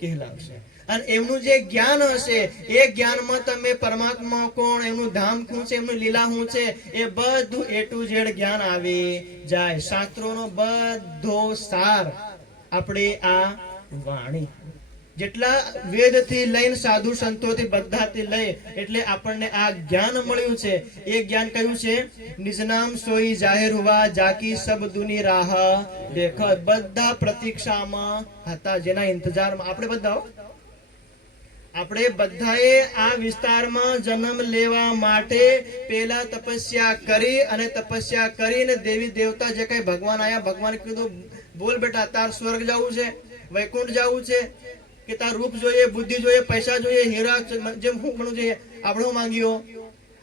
કહેલાવશે. અને એમનું જે જ્ઞાન હશે એ જ્ઞાનમાં તમે પરમાત્મા કોણ, એમનું ધામ શું છે, એમનું લીલા શું છે, એ બધું A to Z જ્ઞાન આવી જાય. શાસ્ત્રોનો બધો સાર આપણે આ વાણી, જેટલા વેદથી લઈને સાધુ સંતોથી બધાથી લઈ એટલે આપણને આ જ્ઞાન મળ્યું છે. એ જ્ઞાન કયું છે? નિજ નામ સોઈ જાહેર હુઆ જાકી સબ દુની રાહ દેખત. બધા પ્રતીક્ષામાં હતા, જેના ઇંતજારમાં આપણે બધાએ આ વિસ્તારમાં જન્મ લેવા માટે પેલા તપસ્યા કરી અને તપસ્યા કરીને દેવી દેવતા જે કઈ ભગવાન આયા, ભગવાન કીધું બોલ બેટા તાર સ્વર્ગ જવું છે, વૈકુંઠ જવું છે કે તાર રૂપ જોઈએ, બુદ્ધિ જોઈએ, પૈસા જોઈએ, હીરા જેમ હું બનવું જોઈએ, આપણે માંગ્યો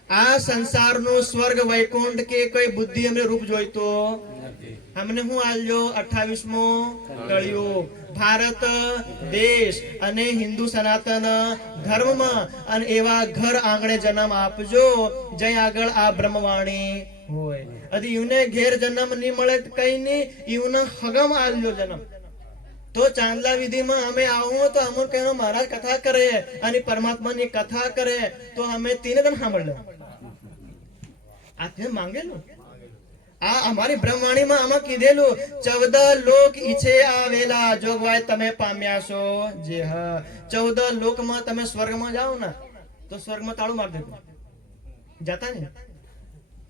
આ સંસારનું સ્વર્ગ વૈકુંઠ કે કોઈ બુદ્ધિ અમને રૂપ જોઈતો અમને હું આલ્યો 28મો કળિયુગ ભારત દેશ અને હિન્દુ સનાતન ધર્મમાં અને એવા ઘર આંગણે જન્મ આપજો જય આગળ આ બ્રહ્મવાણી હોય અદી યુને ઘેર જન્મ નહીં મળે કઈ નહીં યુને હગમ આલ્યો જન્મ તો ચાંદલા વિધિમાં અમે આવું તો અમુક કહેનો મહારાજ કથા કરે અને પરમાત્માની કથા કરે તો અમે તીને તને સાંભળ્યો આ તે માંગેલું આ અમારી બ્રહ્મવાણીમાં આમાં કીધેલું 14 લોક ઈચ્છે આવેલા જોગવાય તમે પામ્યા છો જે હા 14 લોકમાં તમે સ્વર્ગમાં જાઓ ને તો સ્વર્ગમાં તાળું મારી દેજો જાતા ને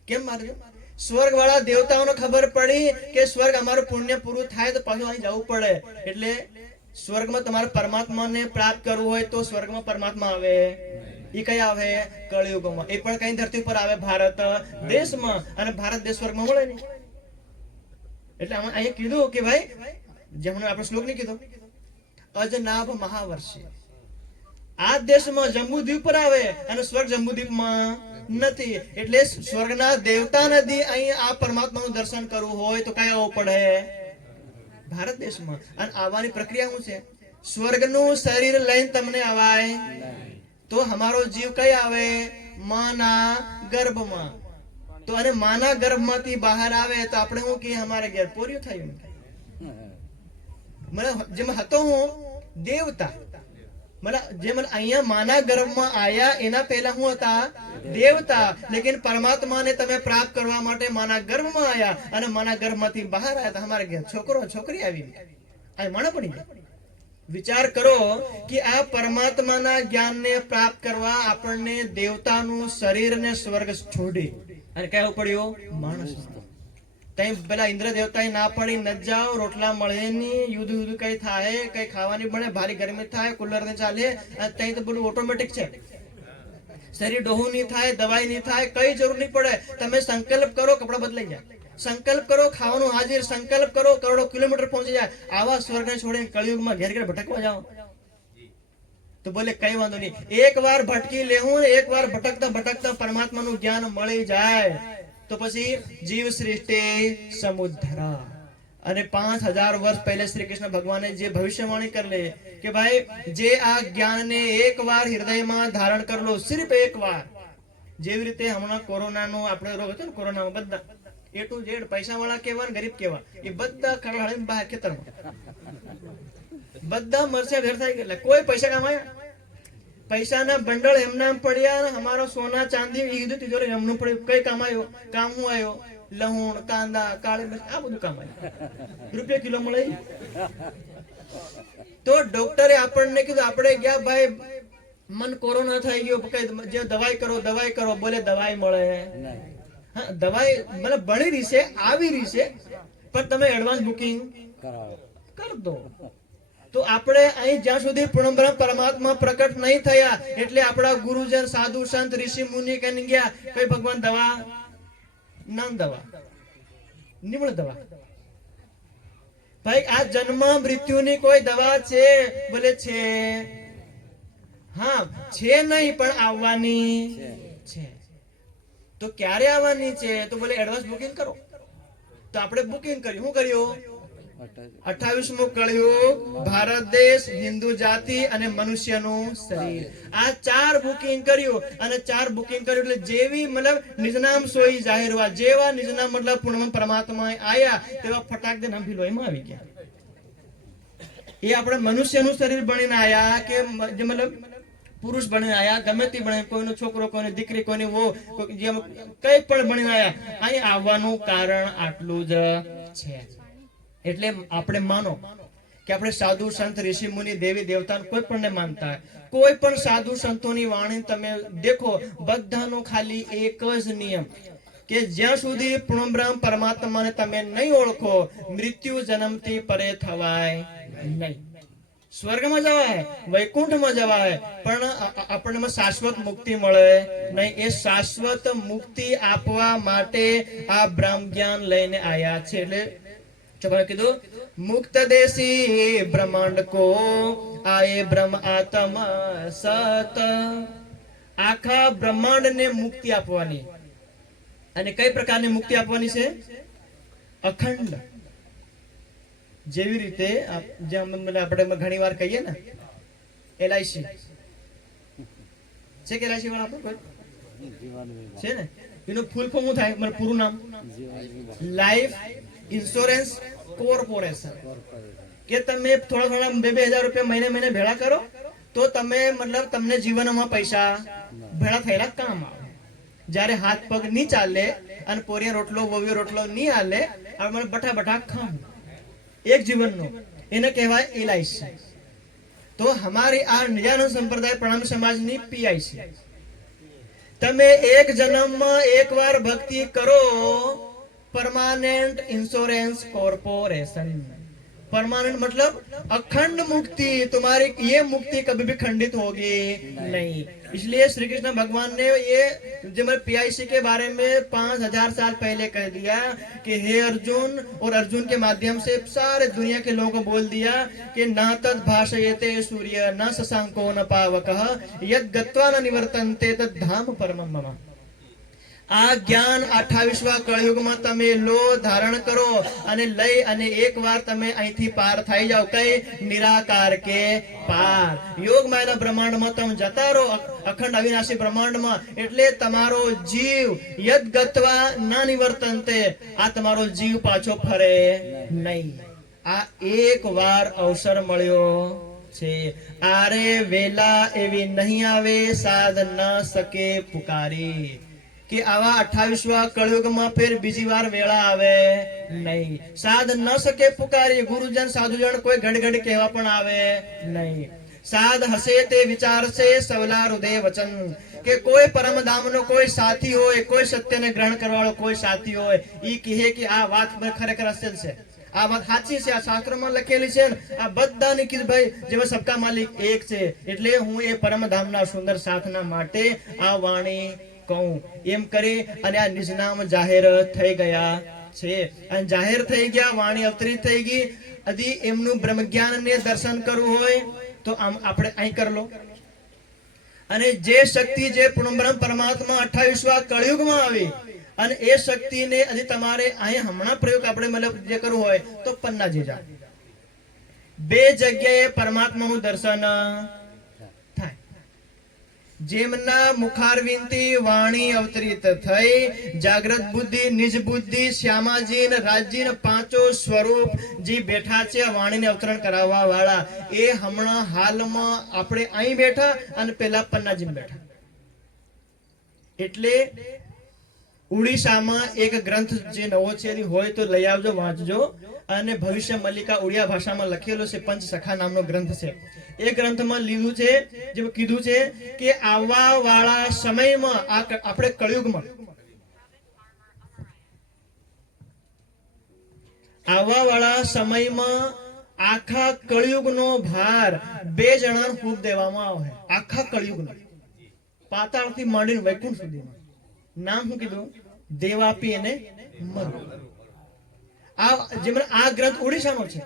કેમ મારજો સ્વર્ગ વાળા દેવતાઓને ખબર પડી કે સ્વર્ગ અમારું પુણ્ય પૂરું થાય તો પાછું અહીં જવું પડે એટલે સ્વર્ગમાં તમારે પરમાત્માને પ્રાપ્ત કરવું હોય તો સ્વર્ગમાં પરમાત્મા આવે ઈ કઈ આવે કળિયુગમાં એ પણ કઈ ધરતી ઉપર આવે ભારત દેશમાં અને ભારત દેશ સ્વર્ગમાં મળે નહીં એટલે અહીંયા કીધું કે ભાઈ જેમણે આપણે શ્લોક નહીં કીધો અજનાભ મહાવર્ષિ આ દેશમાં જંબુદ્વીપ પર આવે અને સ્વર્ગ જંબુદ્વીપમાં નથી એટલે સ્વર્ગના દેવતા નદી અહીં આ પરમાત્માનું દર્શન કરવું હોય તો કઈ આવવું પડે ભારત દેશમાં અને આવવાની પ્રક્રિયા શું છે સ્વર્ગનું શરીર લઈને તમને આવાય તો અમારો જીવ કઈ આવે માના ગર્ભમાં તો અને માના ગર્ભમાંથી બહાર આવે તો આપણે શું કે અમારે ઘેર પોર્યું થયું મને જેમ હતો હું દેવતા મને જે મને અહીંયા માના ગર્ભમાં આયા એના પહેલા હું હતા દેવતા લેકિન પરમાત્માને તમે પ્રાપ્ત કરવા માટે માના ગર્ભમાં આયા અને માના ગર્ભમાંથી બહાર આયા તો અમારે ઘેર છોકરો છોકરી આવી આ મને પડી ગયા વિચાર કરો કે આ પરમાત્માના જ્ઞાનને પ્રાપ્ત કરવા આપણને દેવતાનું શરીરને સ્વર્ગ છોડી અને કહેવું પડ્યું માણસ તઈ પેલા ઇન્દ્ર દેવતાએ ના પડી ન જાઓ રોટલા મળે નહીં યુદ્ધ કઈ થાય કઈ ખાવાની બને ભારી ગરમી થાય કુલર ને ચાલે તઈ તો બધું ઓટોમેટિક છે શરીર ડોહું નહીં થાય દવાઈ નહીં થાય કઈ જરૂર નહીં પડે તમે સંકલ્પ કરો કપડા બદલાઈ જાય સંકલ્પ કરો ખાવાનું હાજર સંકલ્પ કરો કરોડો કિલોમીટર પહોંચી જાય આવા સ્વર્ગને છોડીને કળિયુગમાં ઘેર ઘેર ભટકવા જાઓ તો બોલે કઈ વાંધો નહીં એક વાર ભટકી લેવું એક વાર ભટકતા ભટકતા પરમાત્માનું જ્ઞાન મળી જાય તો પછી જીવ સૃષ્ટિ સમુદ્ધરા અને 5000 વર્ષ પહેલે શ્રી કૃષ્ણ ભગવાને જે ભવિષ્યવાણી કરેલી કે ભાઈ જે આ જ્ઞાનને એકવાર હૃદયમાં ધારણ કરલો સિર્ફ એકવાર જેવી રીતે હમણાં કોરોનાનો આપણે રોગ હતો ને કોરોનામાં બધા એ ટુ ઝેડ પૈસા વાળા કેવા ગરીબ કેવા એ બધા ખરડાઈને બહાર ખેતરમાં બધા મરસે ઘર થઈ ગયેલા કોઈ પૈસા કમાયા પૈસાના બંડળ એમના પડ્યા અમારો સોના ચાંદી કીધું તિજોરી એમનું પડ્યું કઈ કમાયો કામ હું આવ્યો લહુણ કાંદા કાળી મિર્ચ આ બધું કામ આવ્યું રૂપિયા કિલો મળે તો ડોક્ટરે આપણને કીધું આપણે ગયા ભાઈ મન કોરોના થઈ ગયો જે દવાઈ કરો બોલે દવાઈ મળે હા દવાઈ મને બની રહી છે આવી રહી છે પણ તમે એડવાન્સ બુકિંગ કર દો તો આપણે અહીં જ્યાં સુધી પૂર્ણ પરમાત્મા પ્રકટ નહીં થયા એટલે આપણા ગુરુજન સાધુ સંત ઋષિ મુનિ કહીને ગયા કઈ ભગવાન દવા નામ દવા નિમણ દવા ભાઈ આ જન્મ મૃત્યુની કોઈ દવા છે બોલે છે હા છે નહીં પણ આવવાની છે તો ક્યારે આવવાની છે તો બોલે એડવાન્સ બુકિંગ કરો તો આપણે બુકિંગ કર્યું શું કર્યું 28મો કળિયુગ ભારત દેશ હિન્દુ જાતિ અને મનુષ્યનું શરીર આ 4 બુકિંગ કર્યું અને 4 બુકિંગ કર્યું એટલે જેવી મતલબ નિજનામ સોઈ જાહેર હુઆ જેવા નિજનામ મતલબ પૂર્ણ પરમાત્મા આયા તેવા ફટાક દે નામ ભીલોઈમાં આવી ગયા એ આપણે મનુષ્યનું શરીર બનીને આયા કે જે મતલબ પુરુષ બનીને આયા ગમે તે બને કોઈનો છોકરો કોઈની દીકરી કોઈની વો જેમ કઈ પણ બનીને આયા અહીં આવવાનું કારણ આટલું જ છે એટલે આપણે માનો કે આપણે સાધુ સંત ઋષિ મુનિ દેવી દેવતા કોઈ પણ ને માનતા કોઈ પણ સાધુ સંતોની વાણી તમે દેખો બધાનો ખાલી એક જ નિયમ કે જ્યાં સુધી પૂર્ણ બ્રહ્મ પરમાત્માને તમે નહીં ઓળખો મૃત્યુ જન્મથી પરે થવાય નહીં સ્વર્ગમાં જવાય વૈકુંઠમાં જવાય પણ આપણને શાશ્વત મુક્તિ મળે નહીં એ શાશ્વત મુક્તિ આપવા માટે આ બ્રહ્મ જ્ઞાન લઈને આયા છે એટલે કીધું મુક્ત દેશી બ્રહ્માંડ કો આયે બ્રહ્મ આત્મ સત આખા બ્રહ્માંડને મુક્તિ આપવાની. અને કઈ પ્રકારની મુક્તિ આપવાની છે? અખંડ. જેવી રીતે આપણે ઘણી વાર કહીએ ને LIC છે કે LIC વાળા આપણે છે ને, એનું ફૂલ ફોર્મ શું થાય? મારું પૂરું નામ લાઈફ ઇન્સ્યોરન્સ કોર્પોરેશન. કે તમે થોડા 2,000 રૂપિયા મહિને ભેળા કરો તો તમે મતલબ તમને જીવનમાં પૈસા ભેળા થયેલા કામ આવે. જ્યારે હાથ પગ નહીં ચાલે અને પોરિયા રોટલો વવ્યો રોટલો નહીં હાલે, આપણે બઠા ખાવું એક જીવનનો, એને કહેવાય LIC. તો हमारी આ નિજાનંદ સંપ્રદાય પ્રણામી સમાજની PIC. તમે એક જન્મમાં એકવાર ભક્તિ કરો, परमानेंट इंश्योरेंस कॉर्पोरेशन. परमानेंट मतलब अखंड मुक्ति. तुम्हारी ये मुक्ति कभी भी खंडित होगी नहीं. इसलिए श्री कृष्ण भगवान ने ये जब PIC के बारे में 5,000 साल पहले कह दिया कि हे अर्जुन, और अर्जुन के माध्यम से सारे दुनिया के लोगों को बोल दिया कि न तद भाषयते सूर्य न शशांको न पावकः यद गत्वा न निवर्तन्ते तद धाम परमं मम. આ જ્ઞાન 28મા કળયુગમાં તમે લો, ધારણ કરો અને લઈ અને એકવાર તમે અહીંથી પાર થઈ જાઓ. કઈ? નિરાકાર કે પાર. યોગ માયાના બ્રહ્માંડમાં તમે જતા રહો, અખંડ અવિનાશી બ્રહ્માંડમાં. એટલે તમારો જીવ યદ ગત્વા ન નિવર્તન્તે, આ તમારો જીવ પાછો ફરે નહીં. આ એકવાર અવસર મળ્યો છે. આરે વેલા એવી નહીં આવે, સાધ ન શકે પુકારી. કે આવા 28મા કળયુગમાં ફેર બીજી વાર વેળા આવે નહીં. સાધ ન શકે પુકારી. ગુરુજન સાધુજન કોઈ ઘડ કહેવા પણ આવે નહીં. સાધ હશે તે વિચારશે સવલા હૃદય વચન. કે કોઈ પરમધામનો કોઈ સાથી હોય, કોઈ સત્યને ગ્રહણ કરવાળો કોઈ સાથી હોય, ઈ કહે કે આ વાત ખરેખર અસલ છે, આ વાત સાચી છે, આ શાસ્ત્રમાં લખેલી છે. આ બધાને કીધું ભાઈ જેમાં સબકા માલિક એક છે, એટલે હું એ પરમધામના સુંદર સાથના માટે આ વાણી કહું. એમ કરી અને આ નિજનામ જાહેર થઈ ગયા છે. અને જાહેર થઈ ગયા, વાણી અવતરિત થઈ ગઈ. અધી એમનું બ્રહ્મ જ્ઞાનને દર્શન કરવું હોય તો આમ આપણે અહીં કરી લો. અને જે શક્તિ જે પૂર્ણબ્રહ્મ પરમાત્મા 28મા કળયુગમાં આવી, અને એ શક્તિને હજી તમારે અહીં હમણાં પ્રયોગ આપણે મતલબ જે કરવું હોય તો પન્નાજી જા. 2 જગ્યાએ પરમાત્માનું દર્શન થાય. જેમના મુખારવિંદથી વાણી અવતરિત થઈ, જાગ્રત બુદ્ધિ, નિજ બુદ્ધિ, શ્યામાજી ને રાજજી ને 5 સ્વરૂપ જે બેઠા છે વાણીને અવતરણ કરાવવા વાળા, એ હમણાં હાલમાં આપણે અહીં બેઠા અને પેલા પન્નાજી બેઠા. એટલે ઉડીસામાં એક ગ્રંથ જે નવો છે હોય તો લઈ આવજો, વાંચજો. અને ભવિષ્ય મલ્લિકા ઉડિયા ભાષામાં લખેલો છે, પંચ સખા નામનો ગ્રંથ છે. એ ગ્રંથમાં લીધું છે, જે કીધું છે કે આવવા વાળા સમયમાં આપણે કળયુગમાં આવવા વાળા સમયમાં આખા કળયુગનો ભાર 2 જણાને ખૂબ દેવામાં આવે. આખા કળયુગનો, પાતાળથી માંડીને વૈકુંઠ સુધીમાં. નામ શું કીધું? દેવાપી અને મરુ. આ ગ્રંથ ઓડિશાનો છે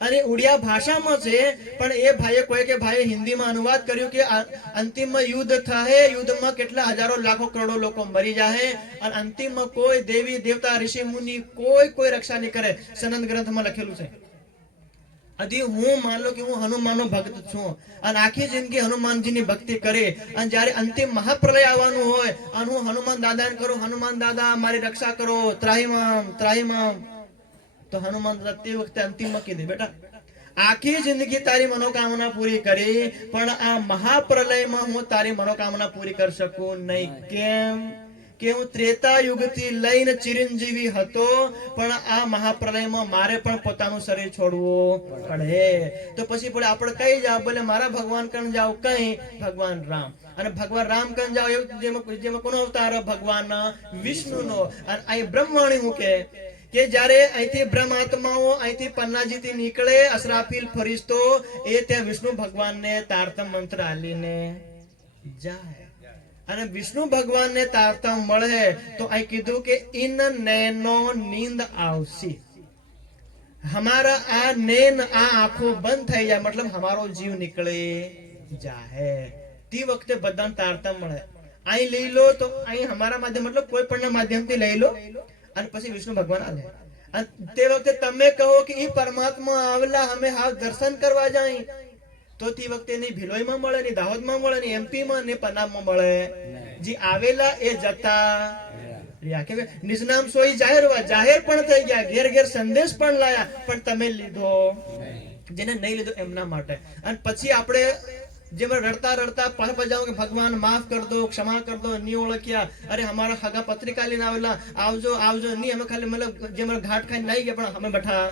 અને ઉડિયા ભાષામાં છે. પણ એ ભાઈએ કોઈ કે ભાઈએ હિન્દીમાં અનુવાદ કર્યું કે અંતિમમાં યુદ્ધ થાય, યુદ્ધમાં કેટલા હજારો લાખો કરોડો લોકો મરી જાય અને અંતિમમાં કોઈ દેવી દેવતા ઋષિ મુનિ કોઈ રક્ષા નહીં કરે. સનંદ ગ્રંથમાં લખેલું છે. હજી હું માન લો કે હું હનુમાનનો ભક્ત છું અને આખી જિંદગી હનુમાનજીની ભક્તિ કરી, અને જ્યારે અંતિમ મહાપ્રલય આવવાનું હોય અને હું હનુમાન દાદાને કરું, હનુમાન દાદા મારી રક્ષા કરો, ત્રાહિમામ ત્રાહિમામ, તો હનુમાન દાદા તે વખતે અંતિમમાં કીધું, બેટા આખી જિંદગી તારી મનોકામના પૂરી કરી, પણ આ મહાપ્રલયમાં હું તારી મનોકામના પૂરી કરી શકું નહીં. કેમ? કે હું ત્રેતા યુગથી લઈને ચિરંજીવી હતો, પણ આ મહાપ્રલયમાં મારે પણ પોતાનું શરીર છોડવું પડે. તો પછી બોલે આપણે કઈ જાવ? બોલે મારા ભગવાન કણ જાવ. કઈ? ભગવાન રામ. અને ભગવાન રામ કણ જાવ જેમાં કોનો અવતાર? ભગવાન વિષ્ણુનો. અને અહીં બ્રહ્મવાણી હું કે જ્યારે અહીંથી બ્રહ્મ આત્માઓ અહીંથી પન્નાજીથી નીકળે, અસરાફીલ ફરિશ્તો એ ત્યાં વિષ્ણુ ભગવાનને તારતમ મંત્ર આલીને જાય. અને વિષ્ણુ ભગવાનને તારતમ મળે તો અહીં કીધું કે ઇન નૈનો નીંદ આવશી. હમારા આ નૈન, આ આંખો બંધ થઈ જાય, મતલબ હમારો જીવ નીકળે જાય. તે વખતે બધાને તારતા મળે. અહીં લઈ લો તો અહીં અમારા માધ્યમ મતલબ કોઈ પણ માધ્યમથી લઈ લો અને પછી વિષ્ણુ ભગવાન આલે. અને તે વખતે તમે કહો કે ઈ પરમાત્મા આવેલા અમે હાવ દર્શન કરવા જાય, તો તે વખતે નહીં ભિલોઈમાં મળે, નહીં દાહોદમાં મળે, નહીં એમપીમાં, નહીં પંજાબમાં મળે. જે આવેલા એ જતા રહ્યા. કે નિજનામ સોઈ જાહેર હોવા, જાહેર પણ થઈ ગયા, ઘેર ઘેર સંદેશ પણ લાયા, પણ તમે લીધો, જેને નહીં લીધો એમના માટે. અને પછી આપણે જેમાં રડતા રડતા પાછા જાઓ કે ભગવાન માફ કર દો, ક્ષમા કર દો, નહીં ઓળખ્યા, અરે અમારા હગા પત્રિકા લઈને આવેલા, આવજો આવજો નહીં, અમે ખાલી મતલબ જે મારા ઘાટ ખાઈને નહીં ગયા પણ અમે બેઠા.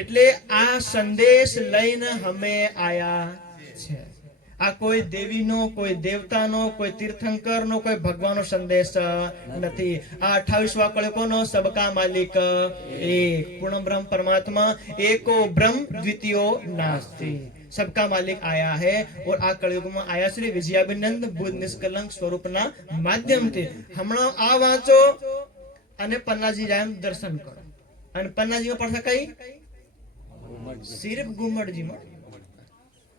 એટલે આ સંદેશ લઈને અમે આયા છે. આ કોઈ દેવીનો, કોઈ દેવતાનો, કોઈ તીર્થંકરનો, કોઈ ભગવાનનો સંદેશ નથી. આ 28વા કળયુગનો સબકા માલિક એક પૂર્ણ બ્રહ્મ પરમાत्मा एको ब्रह्म द्वितीयो नास्ति. सबका मालिक आया है और आ कलयुग में आया श्री विजयाभिनंद बुद्ध निष्कलंक स्वरूपना माध्यमથી. હમણાં આ વાંચો અને પન્નાજી જાય દર્શન કરો. અને પન્નાજીમાં પડતા કઈ સિર્ફ ગુમડજીમાં.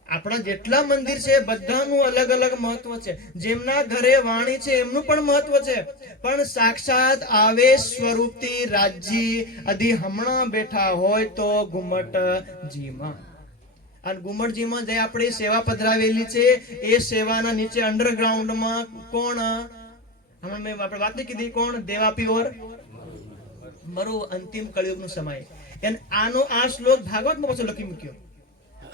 આપણા જેટલા મંદિર છે બધાનું અલગ અલગ મહત્વ છે. જેમના ઘરે વાણી છે એમનું પણ મહત્વ છે, પણ સાક્ષાત આવેશ સ્વરૂપથી રાજજી અધી હમણાં બેઠા હોય તો ગુમટજીમાં. અને ગુમટજીમાં જે આપણી સેવા પધરાવેલી છે એ સેવાના નીચે અંડરગ્રાઉન્ડમાં કોણ, હમણાં મેં આપણે વાત નહીં કીધી, કોણ દેવાપી ઓર મરુ અંતિમ કળયુગનો સમય. અને આનો આ શ્લોક ભાગવતમાં પાછો લખી મૂક્યો.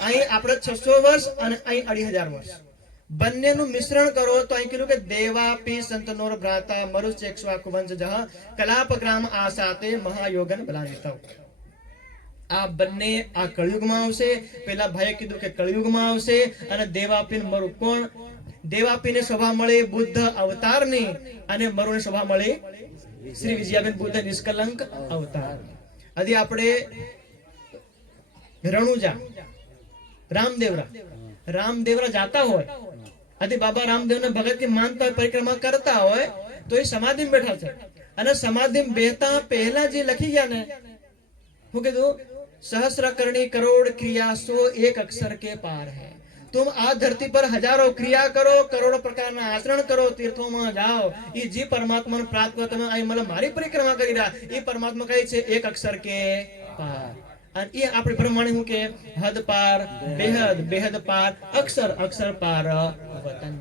અહીં આપણે 600 વર્ષ અને અહીં 2500 વર્ષ બંનેનું મિશ્રણ કરો તો અહીં કીધું કે દેવાપી સંતનોર ભ્રાતા મરુચેક્ષવા કુવંશ જહ કલાપ ગ્રામ આસાતે મહાયોગન બલાનિતવ. આ બંને આ કળયુગમાં આવશે. પેલા ભાઈએ કીધું કે કળયુગમાં આવશે. અને દેવાપી મરુ કોણ? દેવાપીને શોભા મળી બુદ્ધ અવતારની, અને મરુને શોભા મળી શ્રી વિજયાબેન બુદ્ધ નિષ્કલંક અવતાર. હજી આપણે રણુજા રામદેવરા જાતા હોય, આથી બાબા રામદેવને ભગત માનતા હોય, પરિક્રમા કરતા હોય, તો એ સમાધિમાં બેઠા છે. અને સમાધિમાં બેઠા પહેલા જે લખી ગયા ને, હું કીધું सहस्र करणी करोड़ क्रिया सो एक अक्षर के पार है. तुम आ धरती पर हजारों क्रिया करो, करोड़ों प्रकार ना आचरण करो, तीर्थों में जाओ, ये जी परमात्मा प्राप्त कर તમે અહીં मतलब મારી પરિક્રમા કરી રહ્યા, એ પરમાત્મા કહે છે એક અક્ષર કે પાર. અને એ આપણે પ્રમાણે હું કે હદ પાર, બેહદ, બેહદ પાર, અક્ષર, અક્ષર પાર વતન.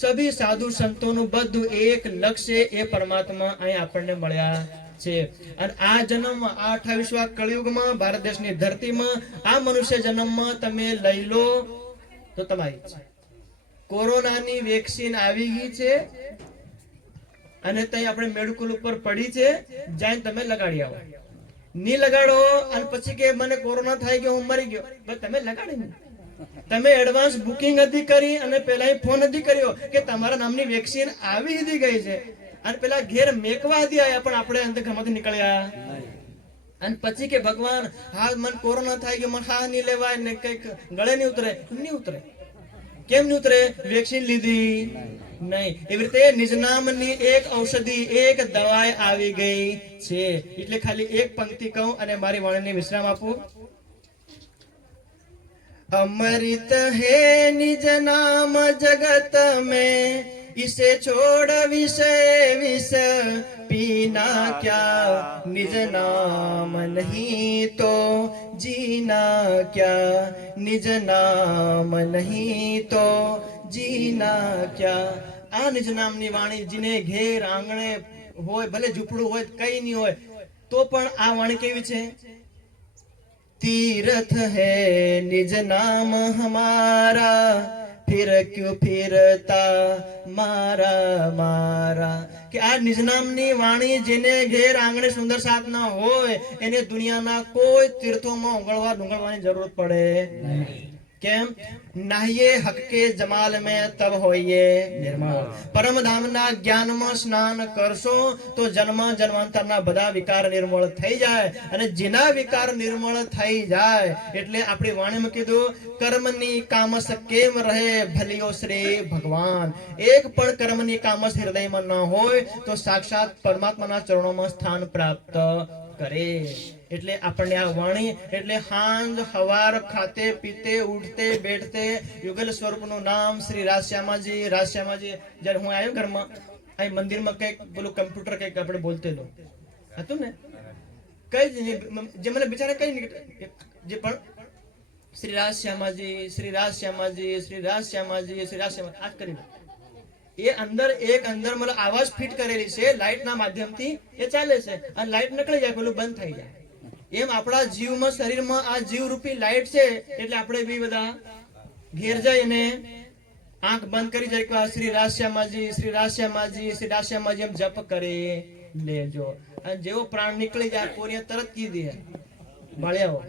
સભી સાધુ સંતોનું બધું એક લક્ષ્ય એ પરમાત્મા અહીં આપણને મળ્યા છે. અને આ જન્મમાં આ 28વા કળયુગમાં ભારત દેશની ધરતીમાં આ મનુષ્ય જન્મમાં તમે લઈ લો તો તમારી ઈચ્છા. કોરોનાની વેક્સિન આવી ગઈ છે અને ત્યાં આપણે મેડિકલ ઉપર પડી છે, જઈને તમે લગાડી આવો. ની લગાડો અને પછી કે મને કોરોના થઈ ગયો, હું મરી ગયો, બસ તમે લગાડી નહીં. તમે એડવાન્સ બુકિંગ હતી કરી અને પેલા ફોન હતી કર્યો કે તમારા નામની વેક્સિન આવી હતી ગઈ છે, અને પેલા ઘેર મેકવા હતી આયા, પણ આપણે અંદર ઘરમાંથી નીકળ્યા. અને પછી કે ભગવાન હા મને કોરોના થઈ ગયો, મને હા નહીં લેવાય ને કઈક ગળે નહીં ઉતરે. નહીં ઉતરે. કેમ નહીં ઉતરે? વેક્સિન લીધી નહીં. એવી રીતે નિજ નામની એક ઔષધિ, એક દવાઈ આવી ગઈ છે. એટલે ખાલી એક પંક્તિ કહું અને મારી વાણીને વિશ્રામ આપું. अमृत है निज नाम जगत में, इसे छोड़ विषय विष पीना क्या, निज नाम नहीं तो जीना क्या, निज नाम नहीं तो जीना क्या. આ નિજ નામની વાણી જીને ઘેર આંગણે હોય, ભલે ઝૂંપડું હોય, કઈ નહીં હોય, તો પણ આ વાણી કેવી છે? तीर्थ है निज नाम हमारा, फिर क्यों फिरता मारा मारा. કે આ નિજ નામની વાણી જેને ઘેર આંગણે સુંદર સાધના હોય એને દુનિયાના કોઈ તીર્થોમાં ઊંઘળવાની જરૂરત પડે નહીં. કેમ? નાહીએ હક કે જમાલ में तब होइए निर्मल. પરમ ધામના જ્ઞાનમાં સ્નાન કરશો તો જન્મ જન્માંતરના બધા વિકાર નિર્મળ થઈ જાય. અને જેના વિકાર નિર્મળ થઈ જાય એટલે આપણી વાણીમાં કીધું કર્મની કામસ કેમ રહે ભલિયો શ્રી ભગવાન. એક પણ કર્મની કામસ હૃદયમાં ન હોય તો સાક્ષાત પરમાત્માના ચરણોમાં સ્થાન પ્રાપ્ત કરે. એટલે આપણને આ વાણી એટલે હાંજ હવાર ખાતે પીતે ઉઠતે બેઠતે યુગલ સ્વરૂપનું નામ શ્રી રાશ્યામાજી. જ્યારે હું આવ્યો ઘરમાં, અહીં મંદિરમાં કંઈક પેલું કમ્પ્યુટર કંઈક આપણે બોલતેલું હતું ને, કઈ જે મને બિચારા કઈ નહીં, જે પણ શ્રી રાશ્યામાજી, શ્રી રાશ્યામાજી, શ્રી રાશ્યામાજી, શ્રી રાશ્યામાજી આ કરી એ અંદર મને આવાજ ફિટ કરેલી છે લાઇટના માધ્યમથી, એ ચાલે છે અને લાઇટ નીકળી જાય પેલું બંધ થઈ જાય. એમ આપણા જીવમાં શરીરમાં આ જીવરૂપી લાઇટ છે એટલે આપણે બી બધા ઘેર જઈને આંખ બંધ કરી જાય શ્રી રાશ્યામાજી, શ્રી રાશ્યામાજી, શ્રી રાશ્યામાજી એમ જપ કરી લેજો. અને જેવો પ્રાણ નીકળી જાય પોરીએ તરત કી દે બાળ્યાઓ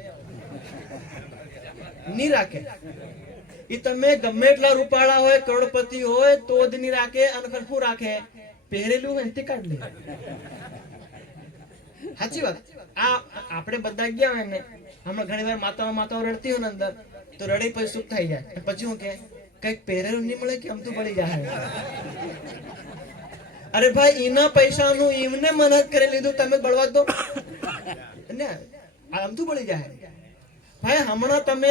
નહીં રાખે. એ તમે ગમે એટલા રૂપાળા હોય, કરોડપતિ હોય તો જ નહીં રાખે. અને શું રાખે? પહેરેલું હોય તે કાઢ લે. સાચી વાત. આ આપણે બધા ગયા હોય ને, હમણાં ઘણી વાર માતાઓ રડતી હોય ને અંદર, તો રડી પછી સુખ થઈ જાય. પછી હું કે કઈક પહેરેલું નહીં મળે કે અમતું પડી જાય. અરે ભાઈ એના પૈસાનું એમને મહેનત કરી લીધું, તમે બળવા દો ને, અમતું પડી જાય. ભાઈ હમણાં તમે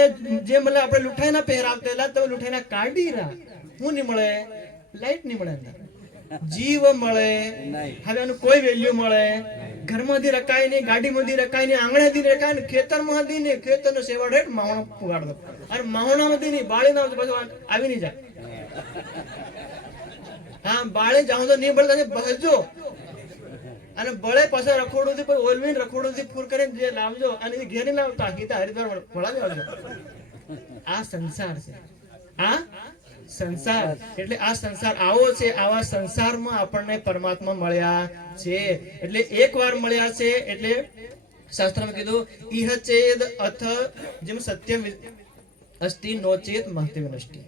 જે મળે આપણે લુઠાઈના પહેરાવતેલા, તમે લુઠાઈના કાઢી રહ્યા. શું નહીં મળે? લાઈટ નહીં મળે, જીવ મળે. હવે આનું કોઈ વેલ્યુ મળે? ઘરમાંથી રખાય નહીં, ગાડીમાંથી રખાય નહીં, આંગણેથી રખાય નહીં, ખેતરમાંથી નહીં. ખેતરનો સેવા રેટ માવણો પુગાડ દો. અને માવણામાંથી નહીં, બાળીના પાછું આવી નહીં જાય. હા, બાળે જાઉં તો નહીં બળતા બસજો. અને બળે પાછા રખોડું થી ઓલવીને રખોડું થી પૂર કરીને જે લાવજો. અને ઘેર નહીં લાવતા, ગીતા હરિદ્વાર ભણાવી આવજો. આ સંસાર છે, આ સંસાર. એટલે આ સંસાર આવો છે. આવા સંસારમાં આપણને પરમાત્મા મળ્યા છે. એટલે એક વાર મળ્યા છે એટલે શાસ્ત્રમાં કીધું ઇહ ચેદ અથ જેમ સત્યમ અસ્તિ નો ચેત મહત્વ નષ્ટિ.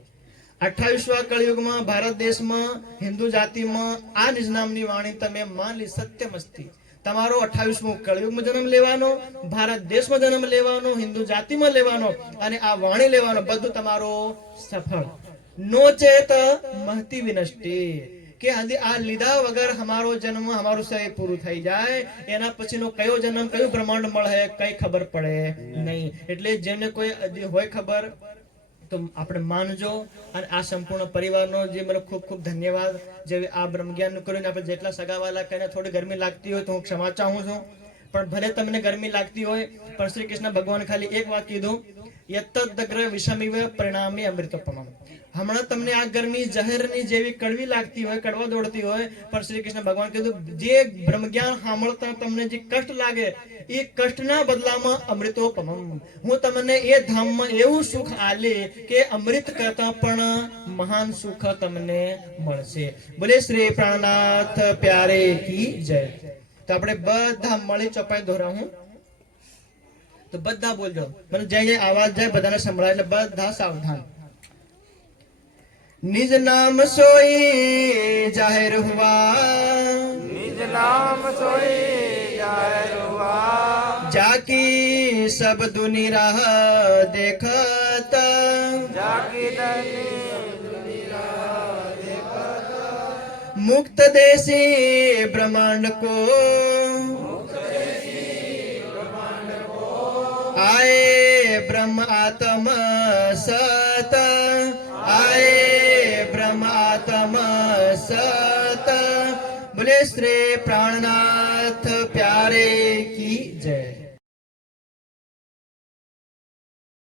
28મા કળયુગમાં ભારત દેશમાં હિન્દુ જાતિમાં આ નિજ નામની વાણી તમે માની સત્યમ અસ્તિ. તમારો 28મો કળયુગમાં જન્મ લેવાનો, ભારત દેશમાં જન્મ લેવાનો, હિન્દુ જાતિમાં લેવાનો અને આ વાણી લેવાનો, બધું તમારો સફળ. નો ચેત મહતી વિનષ્ટિ. કે આ લીધા વગર અમારો જન્મ, અમારું શરીર પૂરું થઈ જાય, એના પછીનો કયો જન્મ, કયું બ્રહ્માંડ મળે કઈ ખબર પડે નહીં. એટલે જેને કોઈ હોય ખબર તો આપણે માનજો. અને આ સંપૂર્ણ પરિવારનો જે મને ખૂબ ખૂબ ધન્યવાદ. જે આ બ્રહ્મજ્ઞાન કર્યું, આપણે જેટલા સગાવાલા કહીને થોડી ગરમી લાગતી હોય તો હું ક્ષમા ચાહું છું. પણ ભલે તમને ગરમી લાગતી હોય, પણ શ્રી કૃષ્ણ ભગવાન ખાલી એક વાત કીધું, યત્તદ્ગ્ર વિષમિવ પરિણામી અમૃતોપમમ. હમણાં તમને આ ગરમી જહેરની જેવી કડવી લાગતી હોય, કડવા દોડતી હોય, પણ શ્રી કૃષ્ણ ભગવાન કીધું જે બ્રહ્મજ્ઞાન સાંભળતા તમને જે કષ્ટ લાગે એ કષ્ટના બદલામાં અમૃતોપમમ. હું તમને એ ધામમાં એવું સુખ આલી કે અમૃત કરતા પણ મહાન સુખ તમને મળશે. બોલે શ્રી પ્રાણનાથ પ્યારે કી જય. તો આપણે બધા મળી ચોપાઈ દોહરાવું તો બધા બોલજો. મને જય જય આવાજ જાય બધાને સંભળાય એટલે બધા સાવધાન. निज नाम सोई जाहिर हुआ, निज नाम सोई जाहिर हुआ, जाकी सब दुनि राह देखता, जाकी दुनि राह देखता, मुक्त देसी ब्रह्मांड को, आए ब्रह्म आत्म सत, आए ब्रह्म आत्म सत. बोले श्री प्राणनाथ प्यारे की जय.